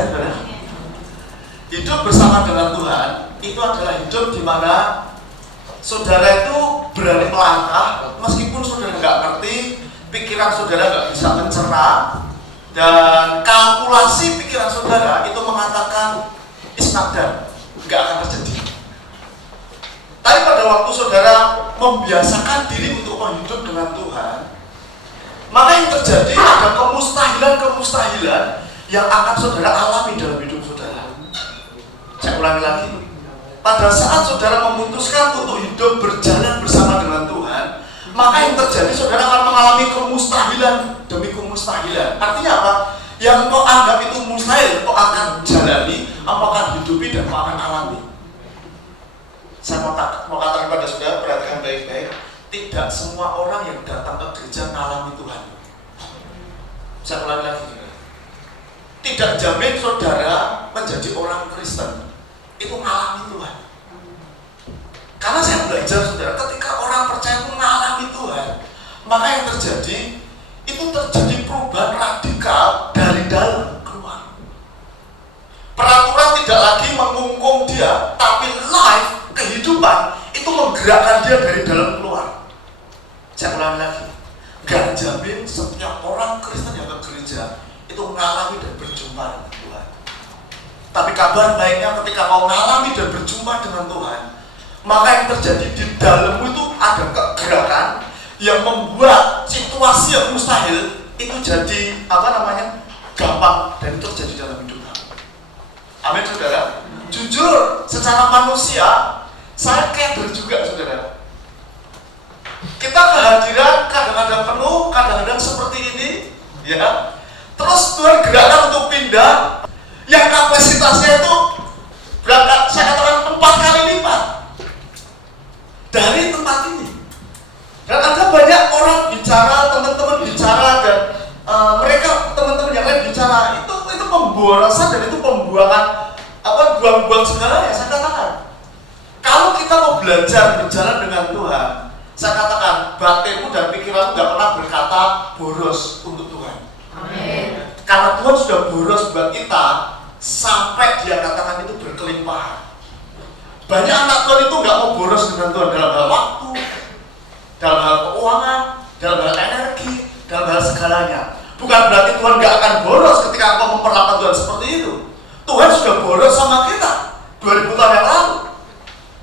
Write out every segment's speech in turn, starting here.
Percaya saudara? Hidup bersama dengan Tuhan itu adalah hidup di mana saudara itu berani melangkah meskipun saudara nggak ngerti, pikiran saudara nggak bisa mencerna, dan kalkulasi pikiran saudara itu mengatakan isnadar, nggak akan terjadi. Tapi pada waktu saudara membiasakan diri untuk hidup dengan Tuhan, maka yang terjadi ada kemustahilan yang akan saudara alami dalam hidup saudara. Saya ulangi lagi, pada saat saudara memutuskan untuk hidup berjalan bersama dengan Tuhan, maka yang terjadi saudara akan mengalami kemustahilan demi kemustahilan. Artinya apa? Yang kau anggap itu mustahil, kau akan jalani, kau akan hidupi, dan kau akan alami. Saya mau katakan pada saudara, perhatikan baik-baik, tidak semua orang yang datang ke gereja mengalami Tuhan. Saya ulangi lagi, tidak jamin saudara menjadi orang Kristen itu mengalami Tuhan. Karena saya belajar saudara, ketika orang percaya mengalami Tuhan, maka yang terjadi itu terjadi perubahan radikal dari dalam keluar. Peraturan tidak lagi mengungkung dia, tapi life, kehidupan itu menggerakkan dia dari dalam keluar. Saya ulangi lagi, gak jamin setiap orang Kristen yang ke gereja itu mengalami dan berjumpa dengan Tuhan. Tapi kabar baiknya ketika kau mengalami dan berjumpa dengan Tuhan, maka yang terjadi di dalammu itu ada kegerakan yang membuat situasi yang mustahil itu jadi gampang, dan itu terjadi dalam hidup kamu. Amin saudara. Jujur, secara manusia saya keder juga saudara. Kita kehadiran kadang-kadang penuh, kadang-kadang seperti ini, ya. Terus Tuhan gerakkan untuk pindah, yang kapasitasnya itu berangkat, saya katakan 4 kali lipat dari tempat ini. Dan ada banyak orang bicara, teman-teman bicara, dan mereka teman-teman yang lain bicara, itu pemborosan dan itu pembuangan buang-buang segalanya. Saya katakan, kalau kita mau belajar berjalan dengan Tuhan, saya katakan batinmu dan pikiranmu gak pernah berkata boros untuk Tuhan. Amin. Karena Tuhan sudah boros buat kita sampai dia katakan itu berkelimpahan. Banyak anak Tuhan itu gak mau boros dengan Tuhan dalam hal waktu, dalam hal keuangan, dalam hal energi, dalam hal segalanya. Bukan berarti Tuhan gak akan boros ketika engkau memperlakukan Tuhan seperti itu. Tuhan sudah boros sama kita 2000 tahun yang lalu.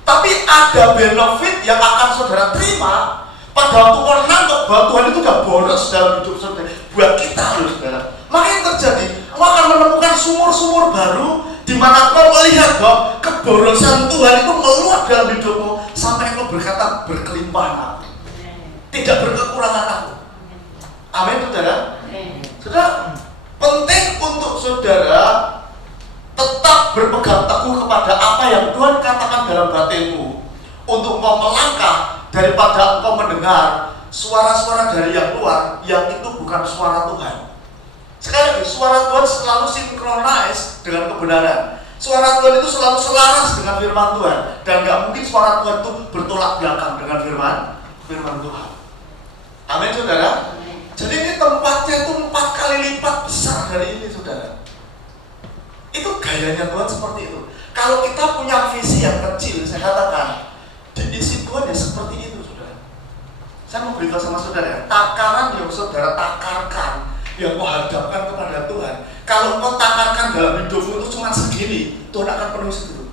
Tapi ada benefit yang akan saudara terima pada waktu kau nangkep bahwa Tuhan itu gak boros dalam hidup saudara buat kita loh saudara. Maka yang terjadi, engkau akan menemukan sumur-sumur baru di mana kau melihat bahwa keborosan Tuhan itu meluap dalam hidupmu sampai engkau berkata berkelimpahan aku, tidak berkekurangan aku. Amin saudara. Saudara, penting untuk saudara tetap berpegang teguh kepada apa yang Tuhan katakan dalam batinmu, untuk engkau melangkah daripada engkau mendengar suara-suara dari yang luar yang itu bukan suara Tuhan. Sekali lagi, suara Tuhan selalu sinkronis dengan kebenaran. Suara Tuhan itu selalu selaras dengan firman Tuhan, dan gak mungkin suara Tuhan itu bertolak belakang dengan firman Tuhan. Amin saudara. Jadi ini tempatnya itu 4 kali lipat besar dari ini saudara. Itu gayanya Tuhan seperti itu. Kalau kita punya visi yang kecil, saya katakan diisi Tuhan ya seperti itu saudara. Saya mau beritahu sama saudara, takaran yang saudara takarkan, yang kau hadapkan kepada Tuhan, kalau kau takarkan dalam hidupmu itu cuma segini, Tuhan akan penuhi segitu.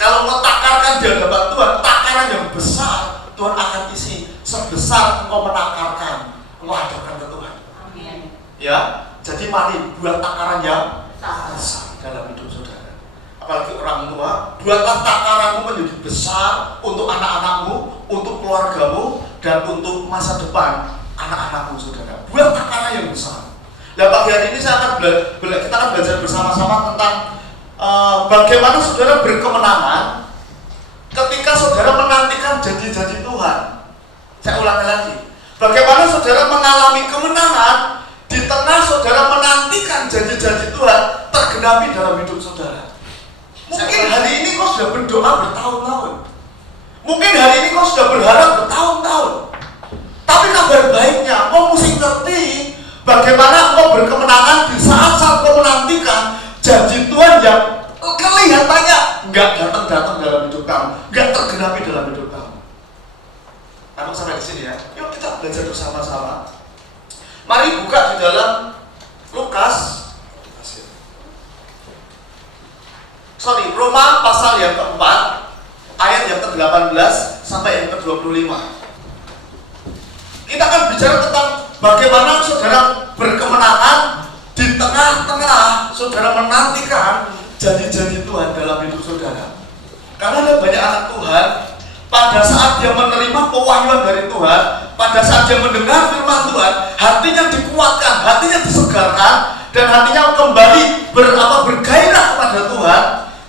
Kalau kau takarkan di hadapan Tuhan, takaran yang besar, Tuhan akan isi sebesar kau menakarkan, kau hadapkan ke Tuhan. Amin. Ya, jadi mari buat takaran yang besar dalam hidup saudara. Apalagi orang tua, buatlah takaranmu menjadi besar untuk anak-anakmu, untuk keluargamu, dan untuk masa depan anak-anakmu saudara. Buat takaran yang besar. Nah pagi hari ini kita akan belajar bersama-sama tentang bagaimana saudara berkemenangan ketika saudara menantikan janji-janji Tuhan. Saya ulangi lagi, bagaimana saudara mengalami kemenangan di tengah saudara menantikan janji-janji Tuhan tergenapi dalam hidup saudara. Mungkin hari ini kau sudah berdoa bertahun-tahun, mungkin hari ini kau sudah berharap bertahun-tahun, tapi kabar baiknya kau mesti ngerti bagaimana kau berkemenangan di saat-saat kau menantikan tergenapi dalam hidup kamu. Aku sampai di sini ya. Yuk kita belajar bersama-sama. Mari buka di dalam Roma pasal yang keempat, ayat yang ke-18 sampai yang ke-25. Kita akan bicara tentang bagaimana saudara berkemenangan di tengah-tengah saudara menantikan janji-janji Tuhan dalam hidup saudara. Karena ada banyak anak Tuhan, pada saat dia menerima pewahyuan dari Tuhan, pada saat dia mendengar firman Tuhan, hatinya dikuatkan, hatinya disegarkan, dan hatinya kembali bergairah kepada Tuhan.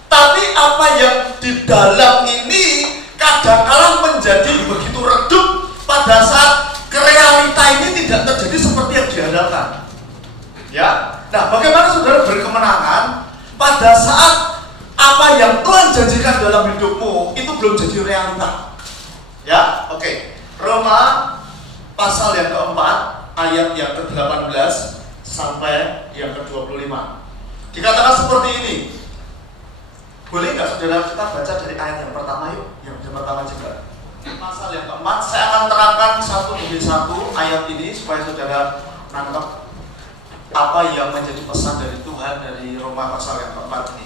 Tapi apa yang di dalam ini kadang-kala menjadi begitu redup pada saat realita ini tidak terjadi seperti yang diharapkan. Ya, nah bagaimana saudara berkemenangan pada saat apa yang Tuhan janjikan dalam hidupmu itu belum jadi realita? Ya, oke. Roma pasal yang keempat, ayat yang ke-18 sampai yang ke-25. Dikatakan seperti ini. Boleh nggak saudara kita baca dari ayat yang pertama yuk? Yang pertama juga. Pasal yang keempat, saya akan terangkan satu demi satu ayat ini supaya saudara nangkep apa yang menjadi pesan dari Tuhan dari Roma pasal yang keempat ini.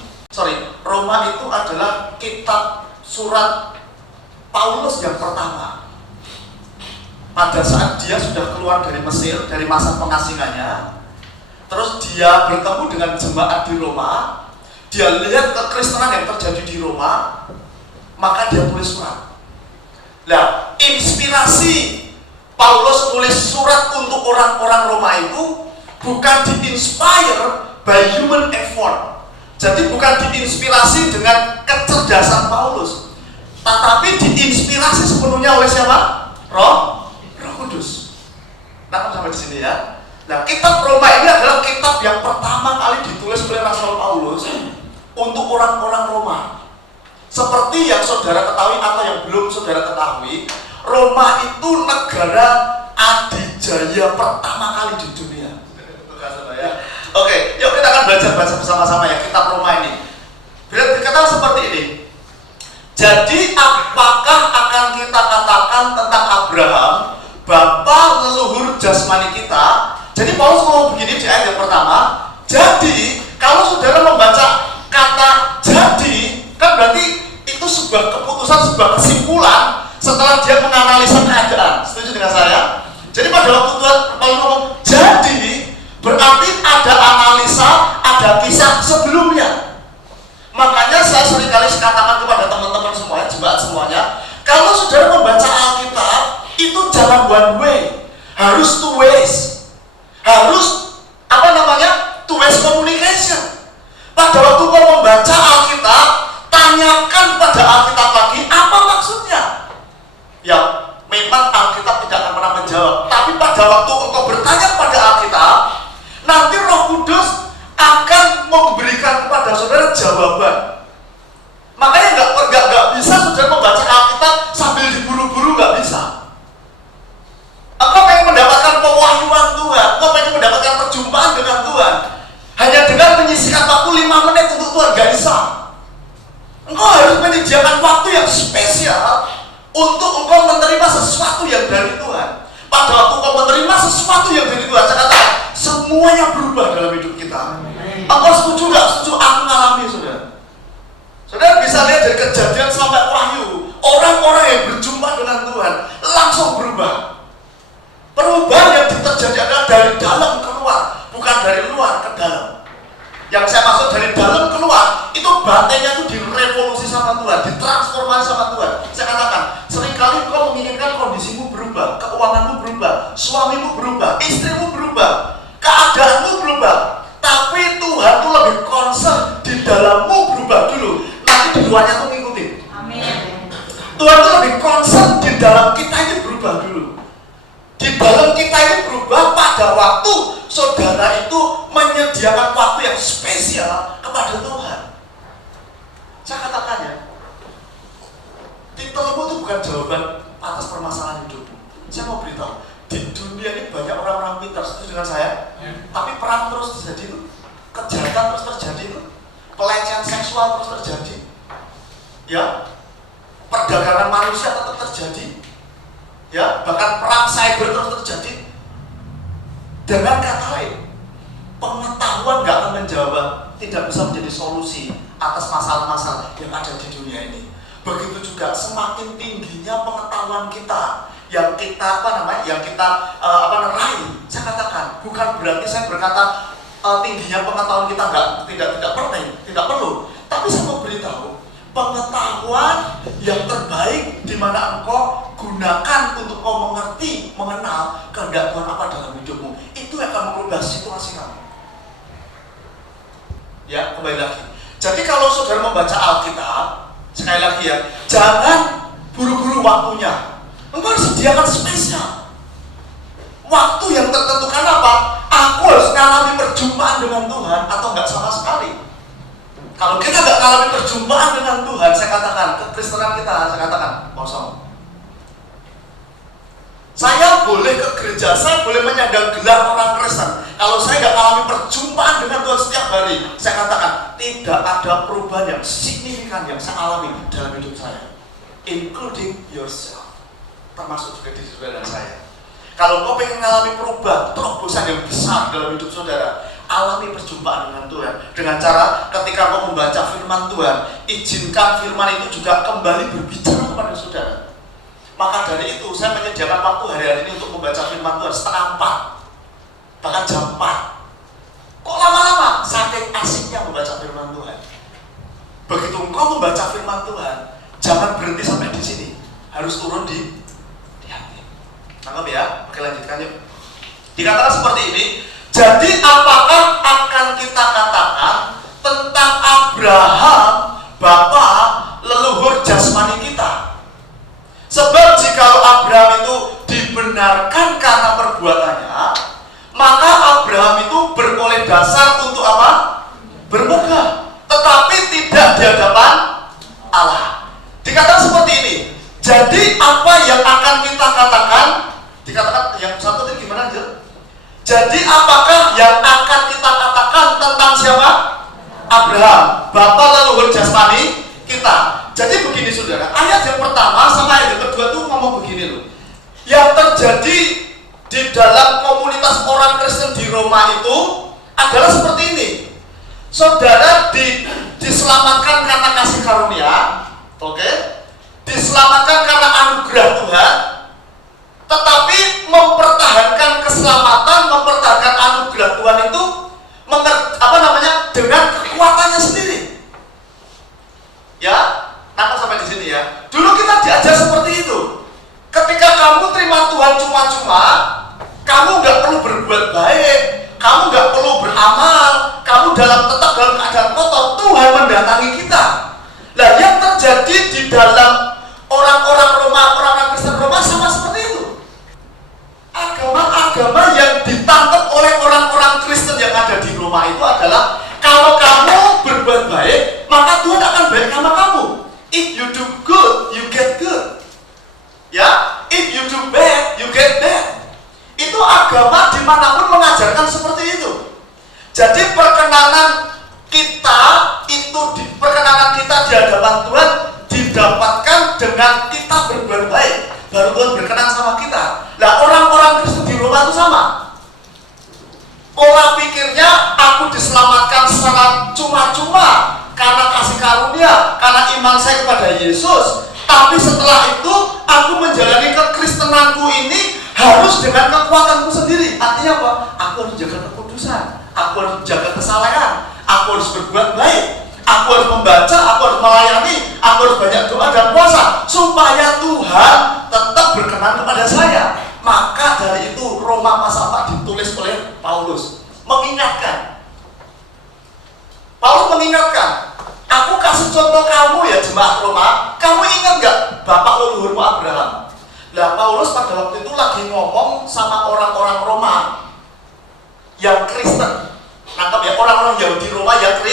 Roma itu adalah kitab surat Paulus yang pertama. Pada saat dia sudah keluar dari Mesir, dari masa pengasingannya, terus dia bertemu dengan jemaat di Roma, dia lihat kekristenan yang terjadi di Roma, maka dia tulis surat. Nah, inspirasi Paulus tulis surat untuk orang-orang Roma itu bukan di-inspire by human effort. Jadi bukan diinspirasi dengan kecerdasan Paulus, tetapi diinspirasi sepenuhnya oleh siapa? Roh Kudus. Nah, sampai di sini ya. Nah, kitab Roma ini adalah kitab yang pertama kali ditulis oleh Rasul Paulus untuk orang-orang Roma. Seperti yang saudara ketahui atau yang belum saudara ketahui, Roma itu negara adidaya pertama kali di dunia. Oke, yuk kita akan belajar bersama-sama ya kitab Roma ini. Bila dikatakan seperti ini, jadi apakah akan kita katakan tentang Abraham, bapa leluhur jasmani kita? Jadi Paulus ngomong begini di ayat yang pertama. Jadi kalau saudara membaca kata jadi, kan berarti itu sebuah keputusan, sebuah kesimpulan setelah dia menganalisa keadaan. Setuju dengan saya? Jadi pada waktu Tuhan Paulus ngomong jadi, berarti ada analisa, ada kisah sebelumnya. Makanya saya seringkali katakan kepada teman-teman semuanya, jemaat semuanya, kalau saudara membaca Alkitab itu jangan one way, harus two ways, harus two ways communication. Pada waktu kau membaca Alkitab, tanyakan pada Alkitab lagi apa maksudnya. Ya, memang Alkitab tidak akan pernah menjawab, tapi pada waktu engkau bertanya pada Alkitab, nanti Roh Kudus akan memberikan kepada saudara jawaban. Makanya nggak bisa saudara membaca Alkitab sambil diburu-buru, nggak bisa. Engkau pengen mendapatkan pewahyuan Tuhan, engkau pengen mendapatkan perjumpaan dengan Tuhan, hanya dengan menyisihkan waktu 5 menit untuk Tuhan, nggak bisa. Engkau harus menyediakan waktu yang spesial untuk engkau menerima sesuatu yang dari Tuhan. Pada waktu engkau menerima sesuatu yang dari Tuhan, saya katakan semuanya berubah dalam hidup kita. Engkau setuju nggak? Setuju? Aku ngalami, saudara. Saudara bisa lihat dari Kejadian sampai Wahyu, orang-orang yang berjumpa dengan Tuhan langsung berubah. Perubahan yang terjadi adalah dari dalam keluar, bukan dari luar ke dalam. Yang saya maksud dari dalam keluar, itu batinnya itu direvolusi sama Tuhan, ditransformasi sama Tuhan. Saya katakan, seringkali kau menginginkan kondisimu berubah, keuanganmu berubah, suamimu berubah, istrimu berubah, keadaanmu berubah. Tapi Tuhan tuh lebih concern di dalammu berubah dulu, nanti di luarnya tuh ngikutin. Amin. Tuhan tuh lebih concern di dalam kita ini berubah dulu. Di dalam kita ini berubah pada waktu saudara itu menyediakan waktu yang spesial kepada Tuhan. Saya katakan ya, titelmu itu bukan jawaban atas permasalahan hidupmu. Saya mau beritahu, di dunia ini banyak orang-orang pintar, setuju dengan saya? Tapi perang terus terjadi itu, kejahatan terus terjadi itu, pelecehan seksual terus terjadi, ya, perdagangan manusia tetap terjadi. Ya, bahkan perang cyber terus terjadi. Dengan kata lain, pengetahuan nggak akan menjawab, tidak bisa menjadi solusi atas masalah-masalah yang ada di dunia ini. Begitu juga semakin tingginya pengetahuan kita, yang kita raih. Saya katakan, bukan berarti saya berkata tingginya pengetahuan kita tidak perlu. Tapi saya mau beritahu, pengetahuan yang terbaik di mana engkau gunakan untuk kau mengerti, mengenal kehendak Tuhan apa dalam hidupmu, itu akan mengubah situasi kamu. Ya, kembali lagi. Jadi kalau saudara membaca Alkitab, sekali lagi ya, jangan buru-buru waktunya. Engkau harus sediakan spesial waktu yang tertentukan. Apa? Aku harus mengalami perjumpaan dengan Tuhan atau enggak sama sekali. Kalau kita enggak mengalami perjumpaan dengan Tuhan, saya katakan, kekristenan kita, saya katakan kosong. Saya boleh ke gereja, saya boleh menyandang gelar orang Kristen. Kalau saya nggak mengalami perjumpaan dengan Tuhan setiap hari, saya katakan tidak ada perubahan yang signifikan yang saya alami dalam hidup saya, including yourself, termasuk juga di saudara saya. Kalau kau pengen mengalami perubahan, terobosan yang besar dalam hidup saudara, alami perjumpaan dengan Tuhan. Dengan cara ketika kau membaca firman Tuhan, izinkan firman itu juga kembali berbicara kepada saudara. Maka dari itu saya menyediakan waktu hari-hari ini untuk membaca firman Tuhan 3:30, bahkan jam 4. Kok lama-lama? Saking asiknya membaca firman Tuhan. Begitu engkau membaca firman Tuhan, jangan berhenti sampai di sini, harus turun di hati. Tangkap ya? Oke, lanjutkan yuk. Dikatakan seperti ini. Jadi apakah akan kita katakan tentang Abraham, bapa leluhur jasmani kita? Sebab jika Abraham itu dibenarkan karena perbuatannya, maka Abraham itu beroleh dasar untuk apa? Bermegah, tetapi tidak di hadapan Allah. Dikatakan seperti ini. Jadi apa yang akan kita katakan? Dikatakan yang satu tadi gimana aja? Jadi apakah yang akan kita katakan tentang siapa? Abraham, bapa leluhur jasmani kita. Jadi begini saudara, ayat yang pertama sama ayat yang kedua tuh ngomong begini loh. Yang terjadi di dalam komunitas orang Kristen di Roma itu adalah seperti ini. Saudara diselamatkan karena kasih karunia, oke? Diselamatkan karena anugerah Tuhan, tetapi mempertahankan keselamatan, mempertahankan anugerah Tuhan itu dengan kekuatannya sendiri. Ya, tangkap sampai di sini ya. Dulu kita diajar seperti itu. Ketika kamu terima Tuhan cuma-cuma, kamu nggak perlu berbuat baik, kamu nggak perlu beramal, kamu tetap dalam keadaan kotor. Tuhan mendatangi kita. Nah, yang terjadi di dalam orang-orang Roma, orang-orang Kristen Roma sama seperti itu. Agama-agama yang ditangkap oleh orang-orang Kristen yang ada di Roma itu adalah kalau kamu berbuat baik, maka Tuhan akan baik sama kamu. If you do good, you get good. Ya, if you do bad, you get bad. Itu agama dimanapun mengajarkan seperti itu. Jadi perkenanan kita di hadapan Tuhan didapatkan dengan kita berbuat baik. Baru Tuhan berkenan sama kita. Nah, orang-orang Kristen di Roma itu sama. Pola pikirnya aku diselamatkan secara cuma-cuma karena kasih karunia, karena iman saya kepada Yesus. Tapi setelah itu aku menjalani kekristenanku ini harus dengan kekuatanku sendiri. Artinya apa? Aku harus jaga kekudusan, aku harus jaga kesalehan, aku harus berbuat baik, aku harus membaca, aku harus melayani, aku harus banyak doa dan puasa supaya Tuhan tetap berkenan kepada saya. Maka dari itu Roma pasal 4 ditulis oleh Paulus mengingatkan. Paulus mengingatkan, aku kasih contoh kamu ya jemaat Roma. Kamu ingat gak bapak leluhurmu Abraham? Nah, Paulus pada waktu itu lagi ngomong sama orang-orang Roma yang Kristen. Nangkap ya, orang-orang Yahudi Roma yang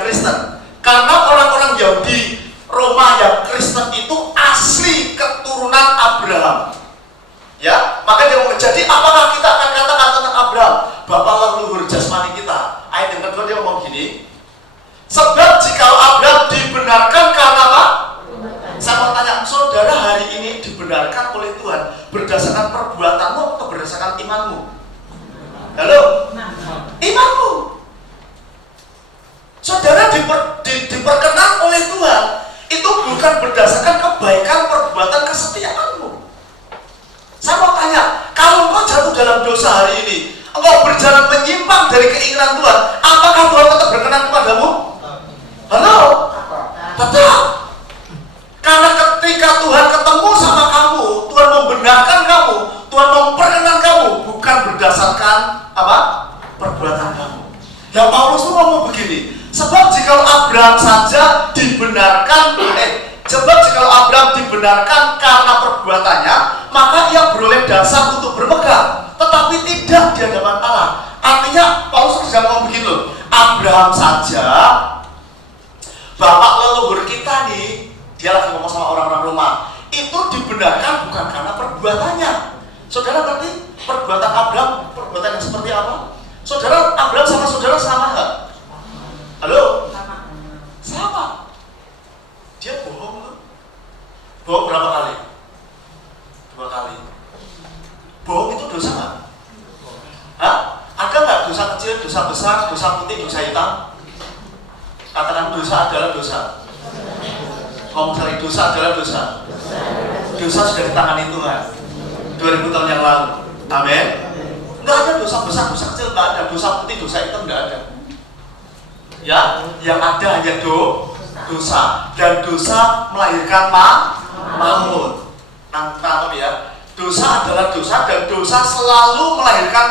Kristen. Karena orang-orang Yahudi Roma yang Kristen itu asli keturunan Abraham. Ya, maka dia mau jadi apakah kita akan katakan tentang Abraham, bapak leluhur jasmani kita? Ayat yang kedua dia ngomong gini. Sebab jika Abraham dibenarkan karena apa? Saya mau tanya, berdasarkan imanmu. Halo? Imanmu. Saudara diperkenan oleh Tuhan itu bukan berdasarkan kebaikan perbuatan kesetiaanmu. Saya mau tanya, kalau engkau jatuh dalam dosa hari ini, engkau berjalan menyimpang dari keinginan Tuhan, apakah Tuhan tetap berkenan kepadamu? Halo? Tetap. Karena ketika Tuhan ketemu sama kamu, Tuhan membenarkan kamu, Tuhan memperkenan kamu, bukan berdasarkan apa? Perbuatan kamu. Ya Paulus itu ngomong begini, sebab jika Abraham saja dibenarkan, sebab jika Abraham dibenarkan karena perbuatannya, maka ia beroleh dasar untuk berpegang, tetapi tidak di hadapan Allah. Artinya Paulus sedang ngomong begini loh, Abraham saja, bapak leluhur kita nih, dia lagi ngomong sama orang-orang Roma, itu dibenarkan bukan karena perbuatannya. Saudara berarti perbuatan Abraham, perbuatan yang seperti apa? Saudara, Abraham sama saudara sama nggak? Halo? Sama. Dia bohong loh. Bohong berapa kali? 2 kali. Bohong itu dosa nggak? Hah? Ada nggak dosa kecil, dosa besar, dosa putih, dosa hitam? Katakan dosa adalah dosa. Ngomong sekali, dosa adalah dosa. Dosa sudah ditangani Tuhan 2000 tahun yang lalu. Amin. Nggak ada dosa besar, dosa kecil, nggak ada. Dosa putih, dosa hitam nggak ada. Ya, yang ada hanya dosa. Dan dosa melahirkan maut. Nangkap ya. Dosa adalah dosa dan dosa selalu melahirkan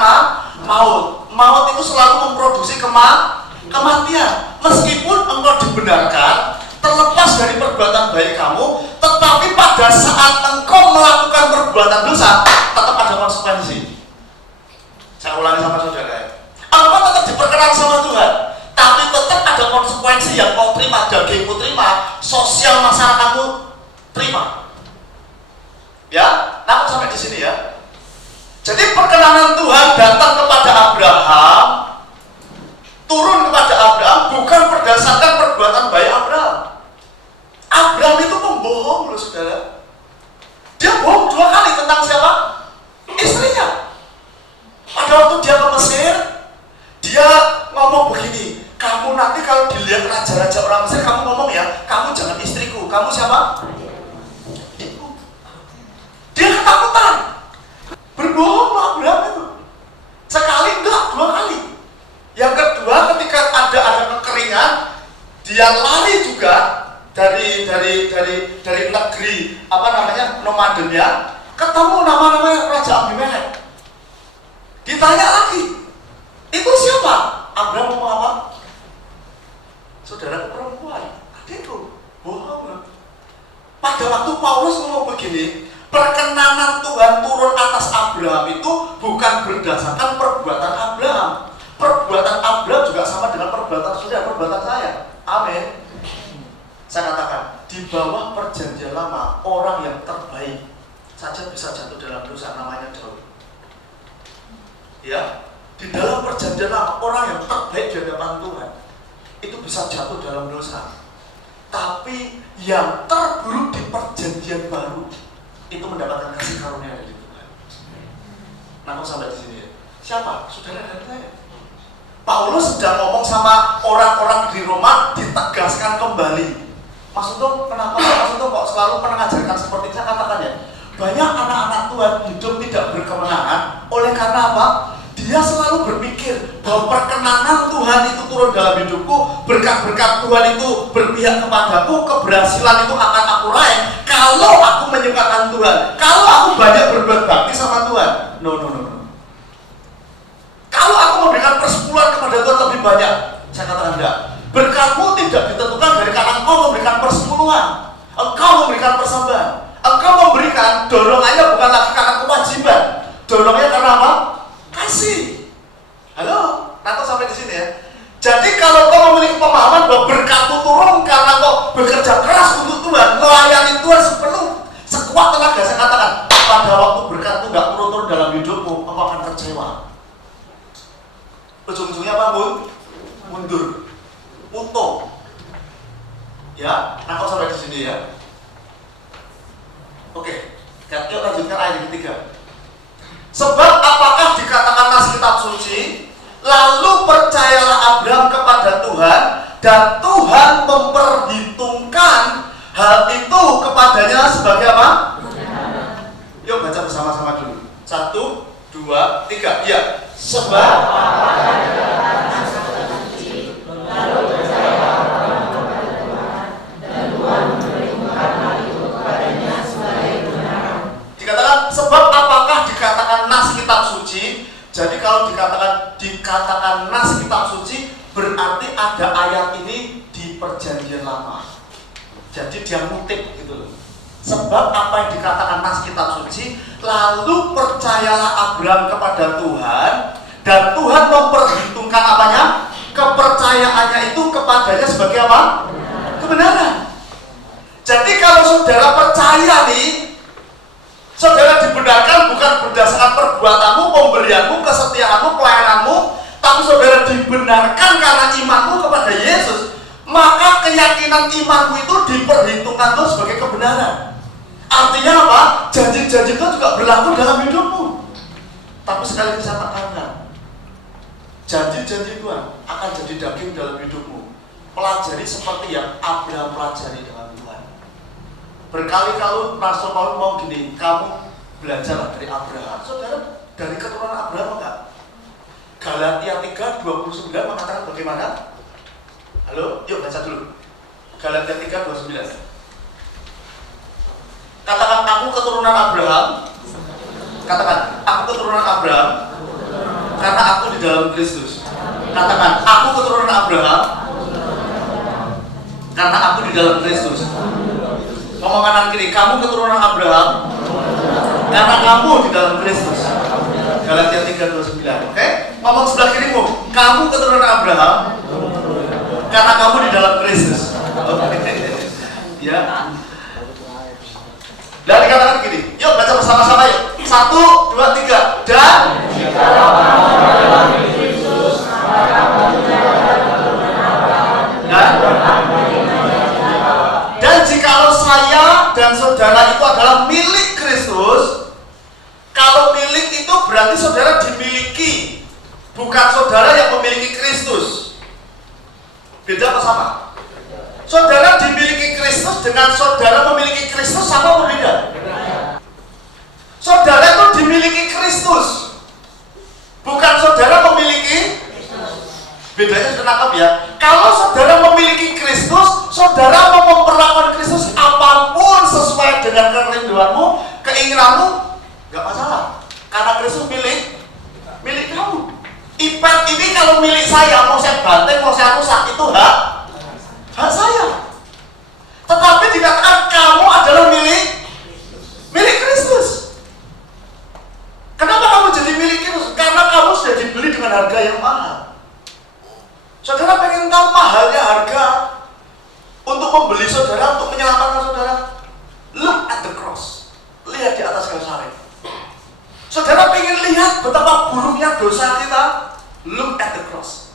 maut. Maut itu selalu memproduksi kematian. Meskipun engkau dibenarkan, terlepas dari perbuatan baik kamu, tetapi pada saat engkau melakukan perbuatan dosa, tetap ada konsekuensi. Saya ulangi sama saudara, engkau tetap diperkenan sama Tuhan, tapi tetap ada konsekuensi yang kau terima, dagingmu terima, sosial masyarakatmu terima. Ya, nah sampai di sini ya. Jadi perkenanan Tuhan datang kepada Abraham, turun kepada Abraham bukan berdasarkan perbuatan baik Abraham. Abraham itu pembohong loh saudara. Dia bohong 2 kali tentang siapa? Istrinya. Pada waktu dia ke Mesir, dia ngomong begini, kamu nanti kalau dilihat raja-raja orang Mesir, kamu ngomong ya, kamu jangan istriku, kamu siapa? Ibu. Dia ketakutan. Berbohong loh Abraham itu. Sekali enggak, 2 kali. Yang kedua, ketika ada kekeringan, dia lari juga dari negeri apa namanya nomadennya, ketemu nama-namanya Raja Abimelek. Ditanya lagi, itu siapa? Abraham ngomong apa? Saudara perempuan, adikku. Bohong. Pada waktu Paulus ngomong begini, perkenanan Tuhan turun atas Abraham itu bukan berdasarkan perbuatan Abraham. Perbuatan Abraham juga sama dengan perbuatan saudara, perbuatan saya. Amin. Saya katakan, di bawah perjanjian lama, orang yang terbaik saja bisa jatuh dalam dosa, namanya Daud. Ya, di dalam perjanjian lama, orang yang terbaik di hadapan Tuhan itu bisa jatuh dalam dosa. Tapi yang terburuk di perjanjian baru itu mendapatkan kasih karunia dari Tuhan. Namun sampai di sini ya. Siapa? Saudara dan saya. Paulus sedang ngomong sama orang-orang di Roma, ditegaskan kembali. Mas Untung, kenapa Mas Untung kok selalu mengajarkan seperti saya katakan ya? Banyak anak-anak Tuhan hidup tidak berkemenangan oleh karena apa? Dia selalu berpikir bahwa perkenanan Tuhan itu turun dalam hidupku, berkat-berkat Tuhan itu berpihak kepadaku, keberhasilan itu akan aku raih kalau aku menyukakan Tuhan, kalau aku banyak berbuat bakti sama Tuhan. No. Kalau aku memberikan persepuluhan kepada Tuhan lebih banyak, saya katakan enggak. Berkatmu tidak ditentukan dari karena engkau memberikan persepuluhan, engkau memberikan persembahan, engkau memberikan dorongannya bukan lagi karena kewajiban, dorongnya karena apa? Kasih. Halo, nanti sampai di sini ya. Jadi kalau kau memiliki pemahaman bahwa berkatmu turun karena kau bekerja keras untuk Tuhan, melayani Tuhan sepenuh, sekuat tenaga, saya katakan pada waktu berkat itu nggak turun dalam hidupmu, engkau akan kecewa. Ujung-ujungnya apa, Bun? Mundur, utuh. Ya, nah kau sampai di sini ya. Oke, yuk lanjutkan ayat yang ketiga. Sebab apakah dikatakan nas kitab suci, lalu percayalah Abraham kepada Tuhan, dan Tuhan memperhitungkan hal itu kepadanya sebagai apa? Yuk baca bersama-sama dulu. 1, 2, 3. Ya. Sebab lalu percayalah Abraham kepada Tuhan, dan Tuhan memperhitungkan hal itu kepadanya sebagai kebenaran. Dikatakan sebab apakah dikatakan nas kitab suci? Jadi kalau dikatakan nas kitab suci, berarti ada ayat ini di perjanjian lama. Jadi dia ngutip gitu loh. Sebab apa yang dikatakan nas kitab suci, lalu percayalah Abraham kepada Tuhan, dan Tuhan memperhitungkan apanya? Kepercayaannya itu kepadanya sebagai apa? Kebenaran. Jadi kalau saudara percaya nih, saudara dibenarkan bukan berdasarkan perbuatanmu, pemberianmu, kesetiaanmu, pelayananmu, tapi saudara dibenarkan karena imanmu kepada Yesus, maka keyakinan imanmu itu diperhitungkan Tuhan sebagai kebenaran. Artinya apa? Janji-janji itu juga berlaku dalam hidupmu. Tapi sekali lagi saya tekankan, janji-janji Tuhan akan jadi daging dalam hidupmu. Pelajari seperti yang Abraham pelajari dengan Tuhan. Berkali-kali Rasul Paulus mau gini, kamu belajar dari Abraham. Saudara, dari keturunan Abraham enggak? Galatia 3:29 mengatakan bagaimana? Halo, yuk baca dulu. Galatia 3:29. Katakan, aku keturunan Abraham. Katakan, aku keturunan Abraham karena aku di dalam Kristus. Katakan, aku keturunan Abraham karena aku di dalam Kristus. Ngomong kanan kiri, kamu keturunan Abraham karena kamu di dalam Kristus. Galatia 3:29. Oke? Ngomong sebelah kirimu, kamu keturunan Abraham karena kamu di dalam Kristus. Oke. Ya. Dan dikatakan gini, yuk baca bersama-sama yuk. 1, 2, 3. Dan jikalau kamu dalam Kristus, maka kamu adalah keturunan Abraham dan jikalau saya dan saudara itu adalah milik Kristus. Kalau milik itu berarti saudara dimiliki, bukan saudara yang memiliki Kristus. Beda apa sama? Saudara dimiliki Kristus dengan saudara memiliki Kristus sama atau beda? Saudara itu dimiliki Kristus, bukan saudara memiliki. Bedanya sudah nangkap ya. Kalau saudara memiliki Kristus, saudara mau memperlakukan Kristus apapun sesuai dengan kerinduanmu, keinginanmu, nggak masalah. Karena Kristus milik kamu. iPad ini kalau milik saya, mau saya banting, mau saya rusak, itu hak saya. Tetapi dikatakan kamu adalah milik Kristus. Kenapa kamu jadi milik Kristus? Karena kamu sudah dibeli dengan harga yang mahal. Saudara pengen tahu mahalnya harga untuk membeli saudara, untuk menyelamatkan saudara? Look at the cross. Lihat di atas kayu salib. Saudara pengen lihat betapa buruknya dosa kita? Look at the cross.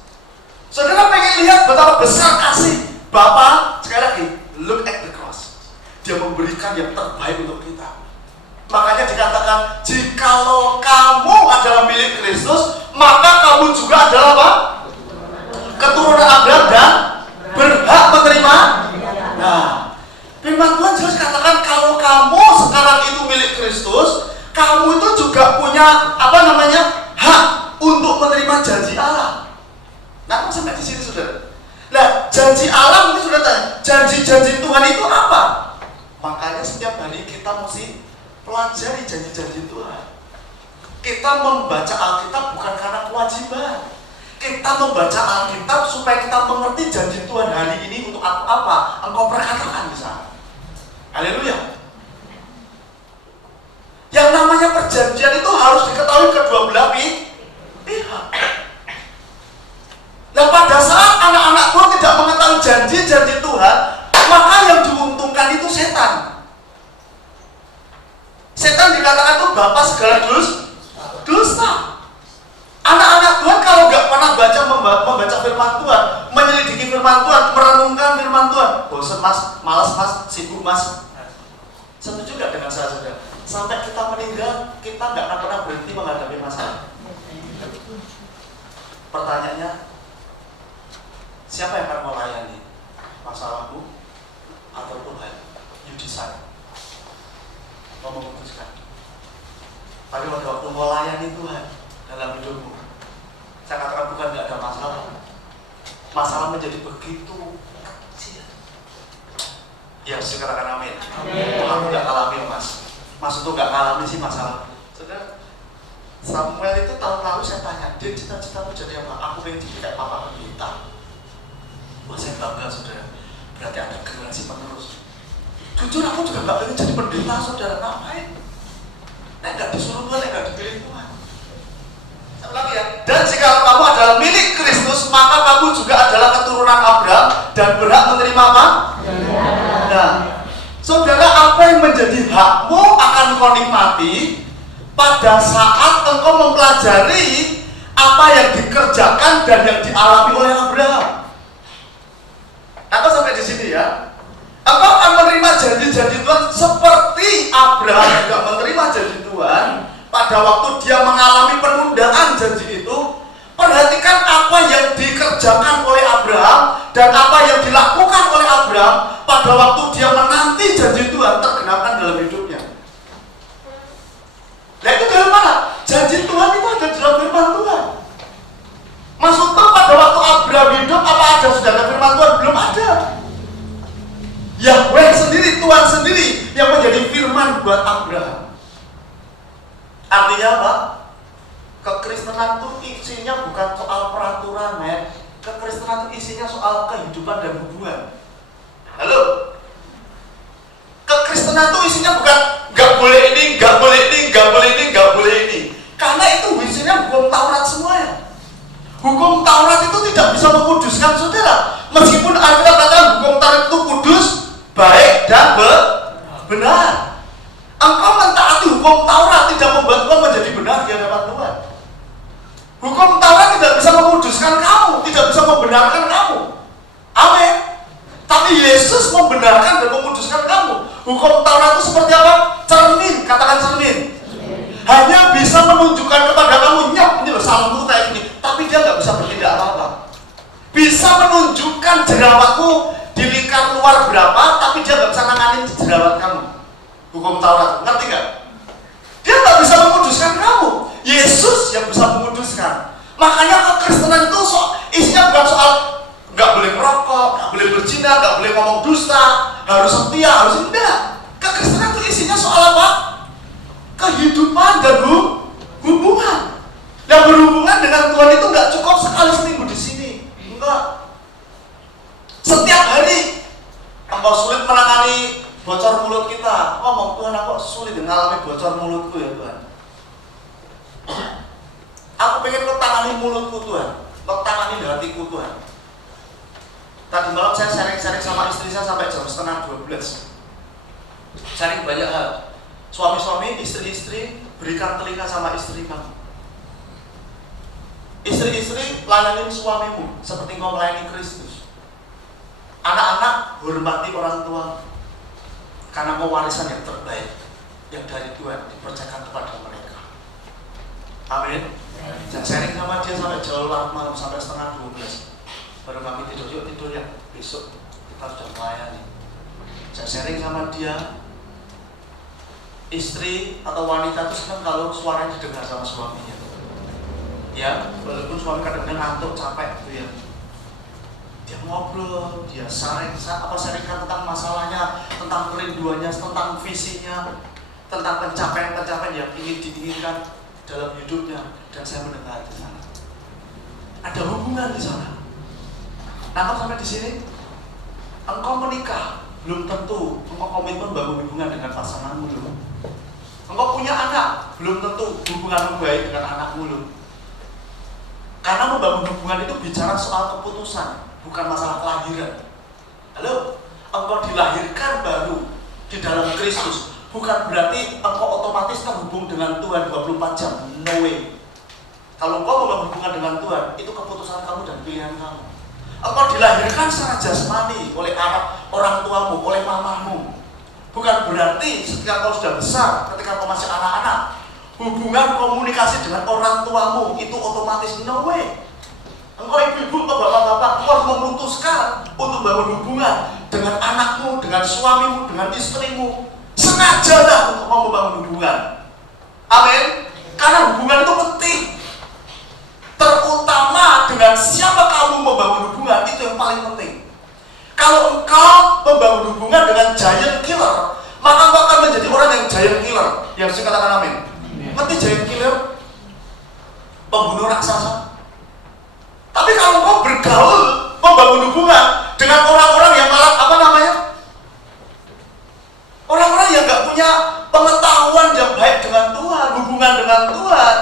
Saudara pengen lihat betapa besar kasih Bapa? Sekali lagi, look at the cross. Dia memberikan yang terbaik untuk kita. Makanya dikatakan, jikalau kamu adalah milik Kristus, maka kamu juga adalah apa? Keturunan Abraham dan berhak menerima. Nah, firman Tuhan jelas katakan kalau kamu sekarang itu milik Kristus, kamu itu juga punya hak untuk menerima janji Allah. Nah, sampai di sini saudara. Nah, janji Allah mungkin sudah tanya, janji-janji Tuhan itu apa? Makanya setiap hari kita mesti pelajari janji-janji Tuhan. Kita membaca Alkitab bukan karena kewajiban. Kita membaca Alkitab supaya kita mengerti janji Tuhan hari ini untuk apa engkau perkatakan di sana. Haleluya. Yang namanya perjanjian itu harus diketahui kedua belah pihak. Nah, pada saat anak-anak Tuhan tidak mengetahui janji-janji Tuhan, maka yang diuntungkan itu setan. Setan dikatakan itu bapa segala dusta. Anak-anak Tuhan kalau nggak pernah membaca firman Tuhan, menyelidiki firman Tuhan, merenungkan firman Tuhan, bosan mas, malas mas, sibuk mas. Setuju nggak dengan saya saudara? sampai kita meninggal, kita nggak akan pernah berhenti menghadapi masalah. Pertanyaannya, siapa yang akan melayani masalahmu atau Tuhan? You decide. Mau memutuskan. Tapi pada waktu melayani Tuhan dalam hidupmu, saya katakan bukan nggak ada masalah. Masalah menjadi begitu kecil. Ya, saya katakan amin. Aku nggak alami, Mas. Mas itu nggak ngalami sih masalah. Saudara, Samuel itu tahun lalu saya tanya, dia cita-citamu jadi apa? Aku pengen jadi kayak papa pendeta. Wah, saya bangga, saudara. Berarti ada generasi penerus. Jujur aku juga nggak pengen jadi pendeta, saudara. Ngapain? Nek nggak disuruh Tuhan, nek nggak dipilih Tuhan. Saya ulangi ya. Dan jika kamu adalah milik Kristus, maka kamu juga adalah keturunan Abraham dan berhak menerima apa? Nah, saudara, apa yang menjadi hakmu akan kau nikmati pada saat engkau mempelajari apa yang dikerjakan dan yang dialami oleh Abraham. Aku sampai di sini ya. Engkau akan menerima janji-janji Tuhan seperti Abraham juga menerima janji Tuhan pada waktu dia mengalami penundaan janji itu. Perhatikan apa yang dikerjakan oleh Abraham dan apa yang dilakukan oleh Abraham pada waktu dia menanti janji Tuhan tergenapkan dalam hidupnya. Nah, itu dari mana? Janji Tuhan itu ada dalam firman Tuhan. Maksudnya pada waktu Abraham hidup, apa ada sudah ada firman Tuhan? Belum ada. Yahweh sendiri, Tuhan sendiri yang menjadi firman buat Abraham. Artinya apa? Kekristenan itu isinya bukan soal peraturan, men. Kekristenan itu isinya soal kehidupan dan hubungan. Halo? Kekristenan itu isinya bukan nggak boleh ini, nggak boleh ini, nggak boleh ini, nggak boleh ini. Karena itu isinya hukum Taurat semuanya. Hukum Taurat itu tidak bisa menguduskan saudara. Meskipun Alkitab katakan hukum Taurat itu kudus, baik dan benar. Engkau mentaati hukum Taurat tidak membuat engkau menjadi benar di hadapan Tuhan. Hukum Taurat tidak bisa menguduskan kamu, tidak bisa membenarkan kamu. Amin. Tapi Yesus membenarkan dan menguduskan kamu. Hukum Taurat itu seperti apa? Cermin, katakan cermin. Hanya bisa menunjukkan kepada kamu, nyap, ini loh salmu kayak gini. Tapi dia nggak bisa bertindak apa-apa. Bisa menunjukkan jerawatku di lingkar luar berapa, tapi dia nggak bisa nanganin jerawat kamu. Hukum Taurat, ngerti nggak? Dia nggak bisa menguduskan kamu. Yesus yang bisa menguduskan. Makanya kekristenan itu isinya bukan soal nggak boleh merokok, nggak boleh berzina, nggak boleh ngomong dusta, harus setia, harus enggak. Kekristenan itu isinya soal apa? Kehidupan dan hubungan. Dan berhubungan dengan Tuhan itu nggak cukup sekali seminggu di sini, enggak. Setiap hari engkau sulit menangani bocor mulut kita. Ngomong, Tuhan, aku sulit mengalami bocor mulutku ya Tuhan. Aku pengen kau tangani mulutku Tuhan, kau tangani hatiku Tuhan. Tadi malam saya sharing-sharing sama istri saya sampai jam 11:30. Sharing banyak hal. Suami-suami, istri-istri, berikan telinga sama istri kamu. Istri-istri, layanin suamimu seperti kau melayani Kristus. Anak-anak, hormati orang tua, karena mau warisan yang terbaik yang dari Tuhan dipercayakan kepada mereka. Amin. Dan sharing sama dia sampai jauh malam, sampai 11:30. Baru kami tidur, yuk tidur ya, besok kita sudah melayani. Saya sharing sama dia. Istri atau wanita itu senang kalau suaranya didengar sama suaminya. Ya, walaupun suami kadang-kadang ngantuk, capek gitu ya. Dia ngobrol, dia sharingkan tentang masalahnya, tentang kerinduannya, tentang visinya, tentang pencapaian-pencapaian yang ingin diinginkan dalam hidupnya, dan saya mendengar di sana. Ada hubungan di sana. Nah, sampai di sini, engkau menikah, belum tentu engkau komitmen bangun hubungan dengan pasanganmu dulu. Engkau punya anak, belum tentu hubunganmu baik dengan anakmu dulu. Karena membangun hubungan itu bicara soal keputusan, bukan masalah kelahiran. Halo, engkau dilahirkan baru di dalam Kristus, bukan berarti engkau otomatis terhubung dengan Tuhan 24 jam. No way. Kalau engkau membangun hubungan dengan Tuhan, itu keputusan kamu dan pilihan kamu. Engkau dilahirkan secara jasmani oleh orang tuamu, oleh mamamu. Bukan berarti ketika kau sudah besar, ketika kau masih anak-anak, hubungan komunikasi dengan orang tuamu itu otomatis, no way. Engkau ibu-ibu atau bapak-bapak, kau harus memutuskan untuk bangun hubungan dengan anakmu, dengan suamimu, dengan istrimu. Sengajalah untuk mau membangun hubungan. Amin. Karena hubungan itu penting. Terutama dengan siapa kamu membangun hubungan, itu yang paling penting. Kalau engkau membangun hubungan dengan giant killer, maka engkau akan menjadi orang yang giant killer. Yang saya katakan amin. Ngerti giant killer? Pembunuh raksasa. Tapi kalau engkau bergaul, membangun hubungan dengan orang-orang yang malah orang-orang yang gak punya pengetahuan yang baik dengan Tuhan, hubungan dengan Tuhan,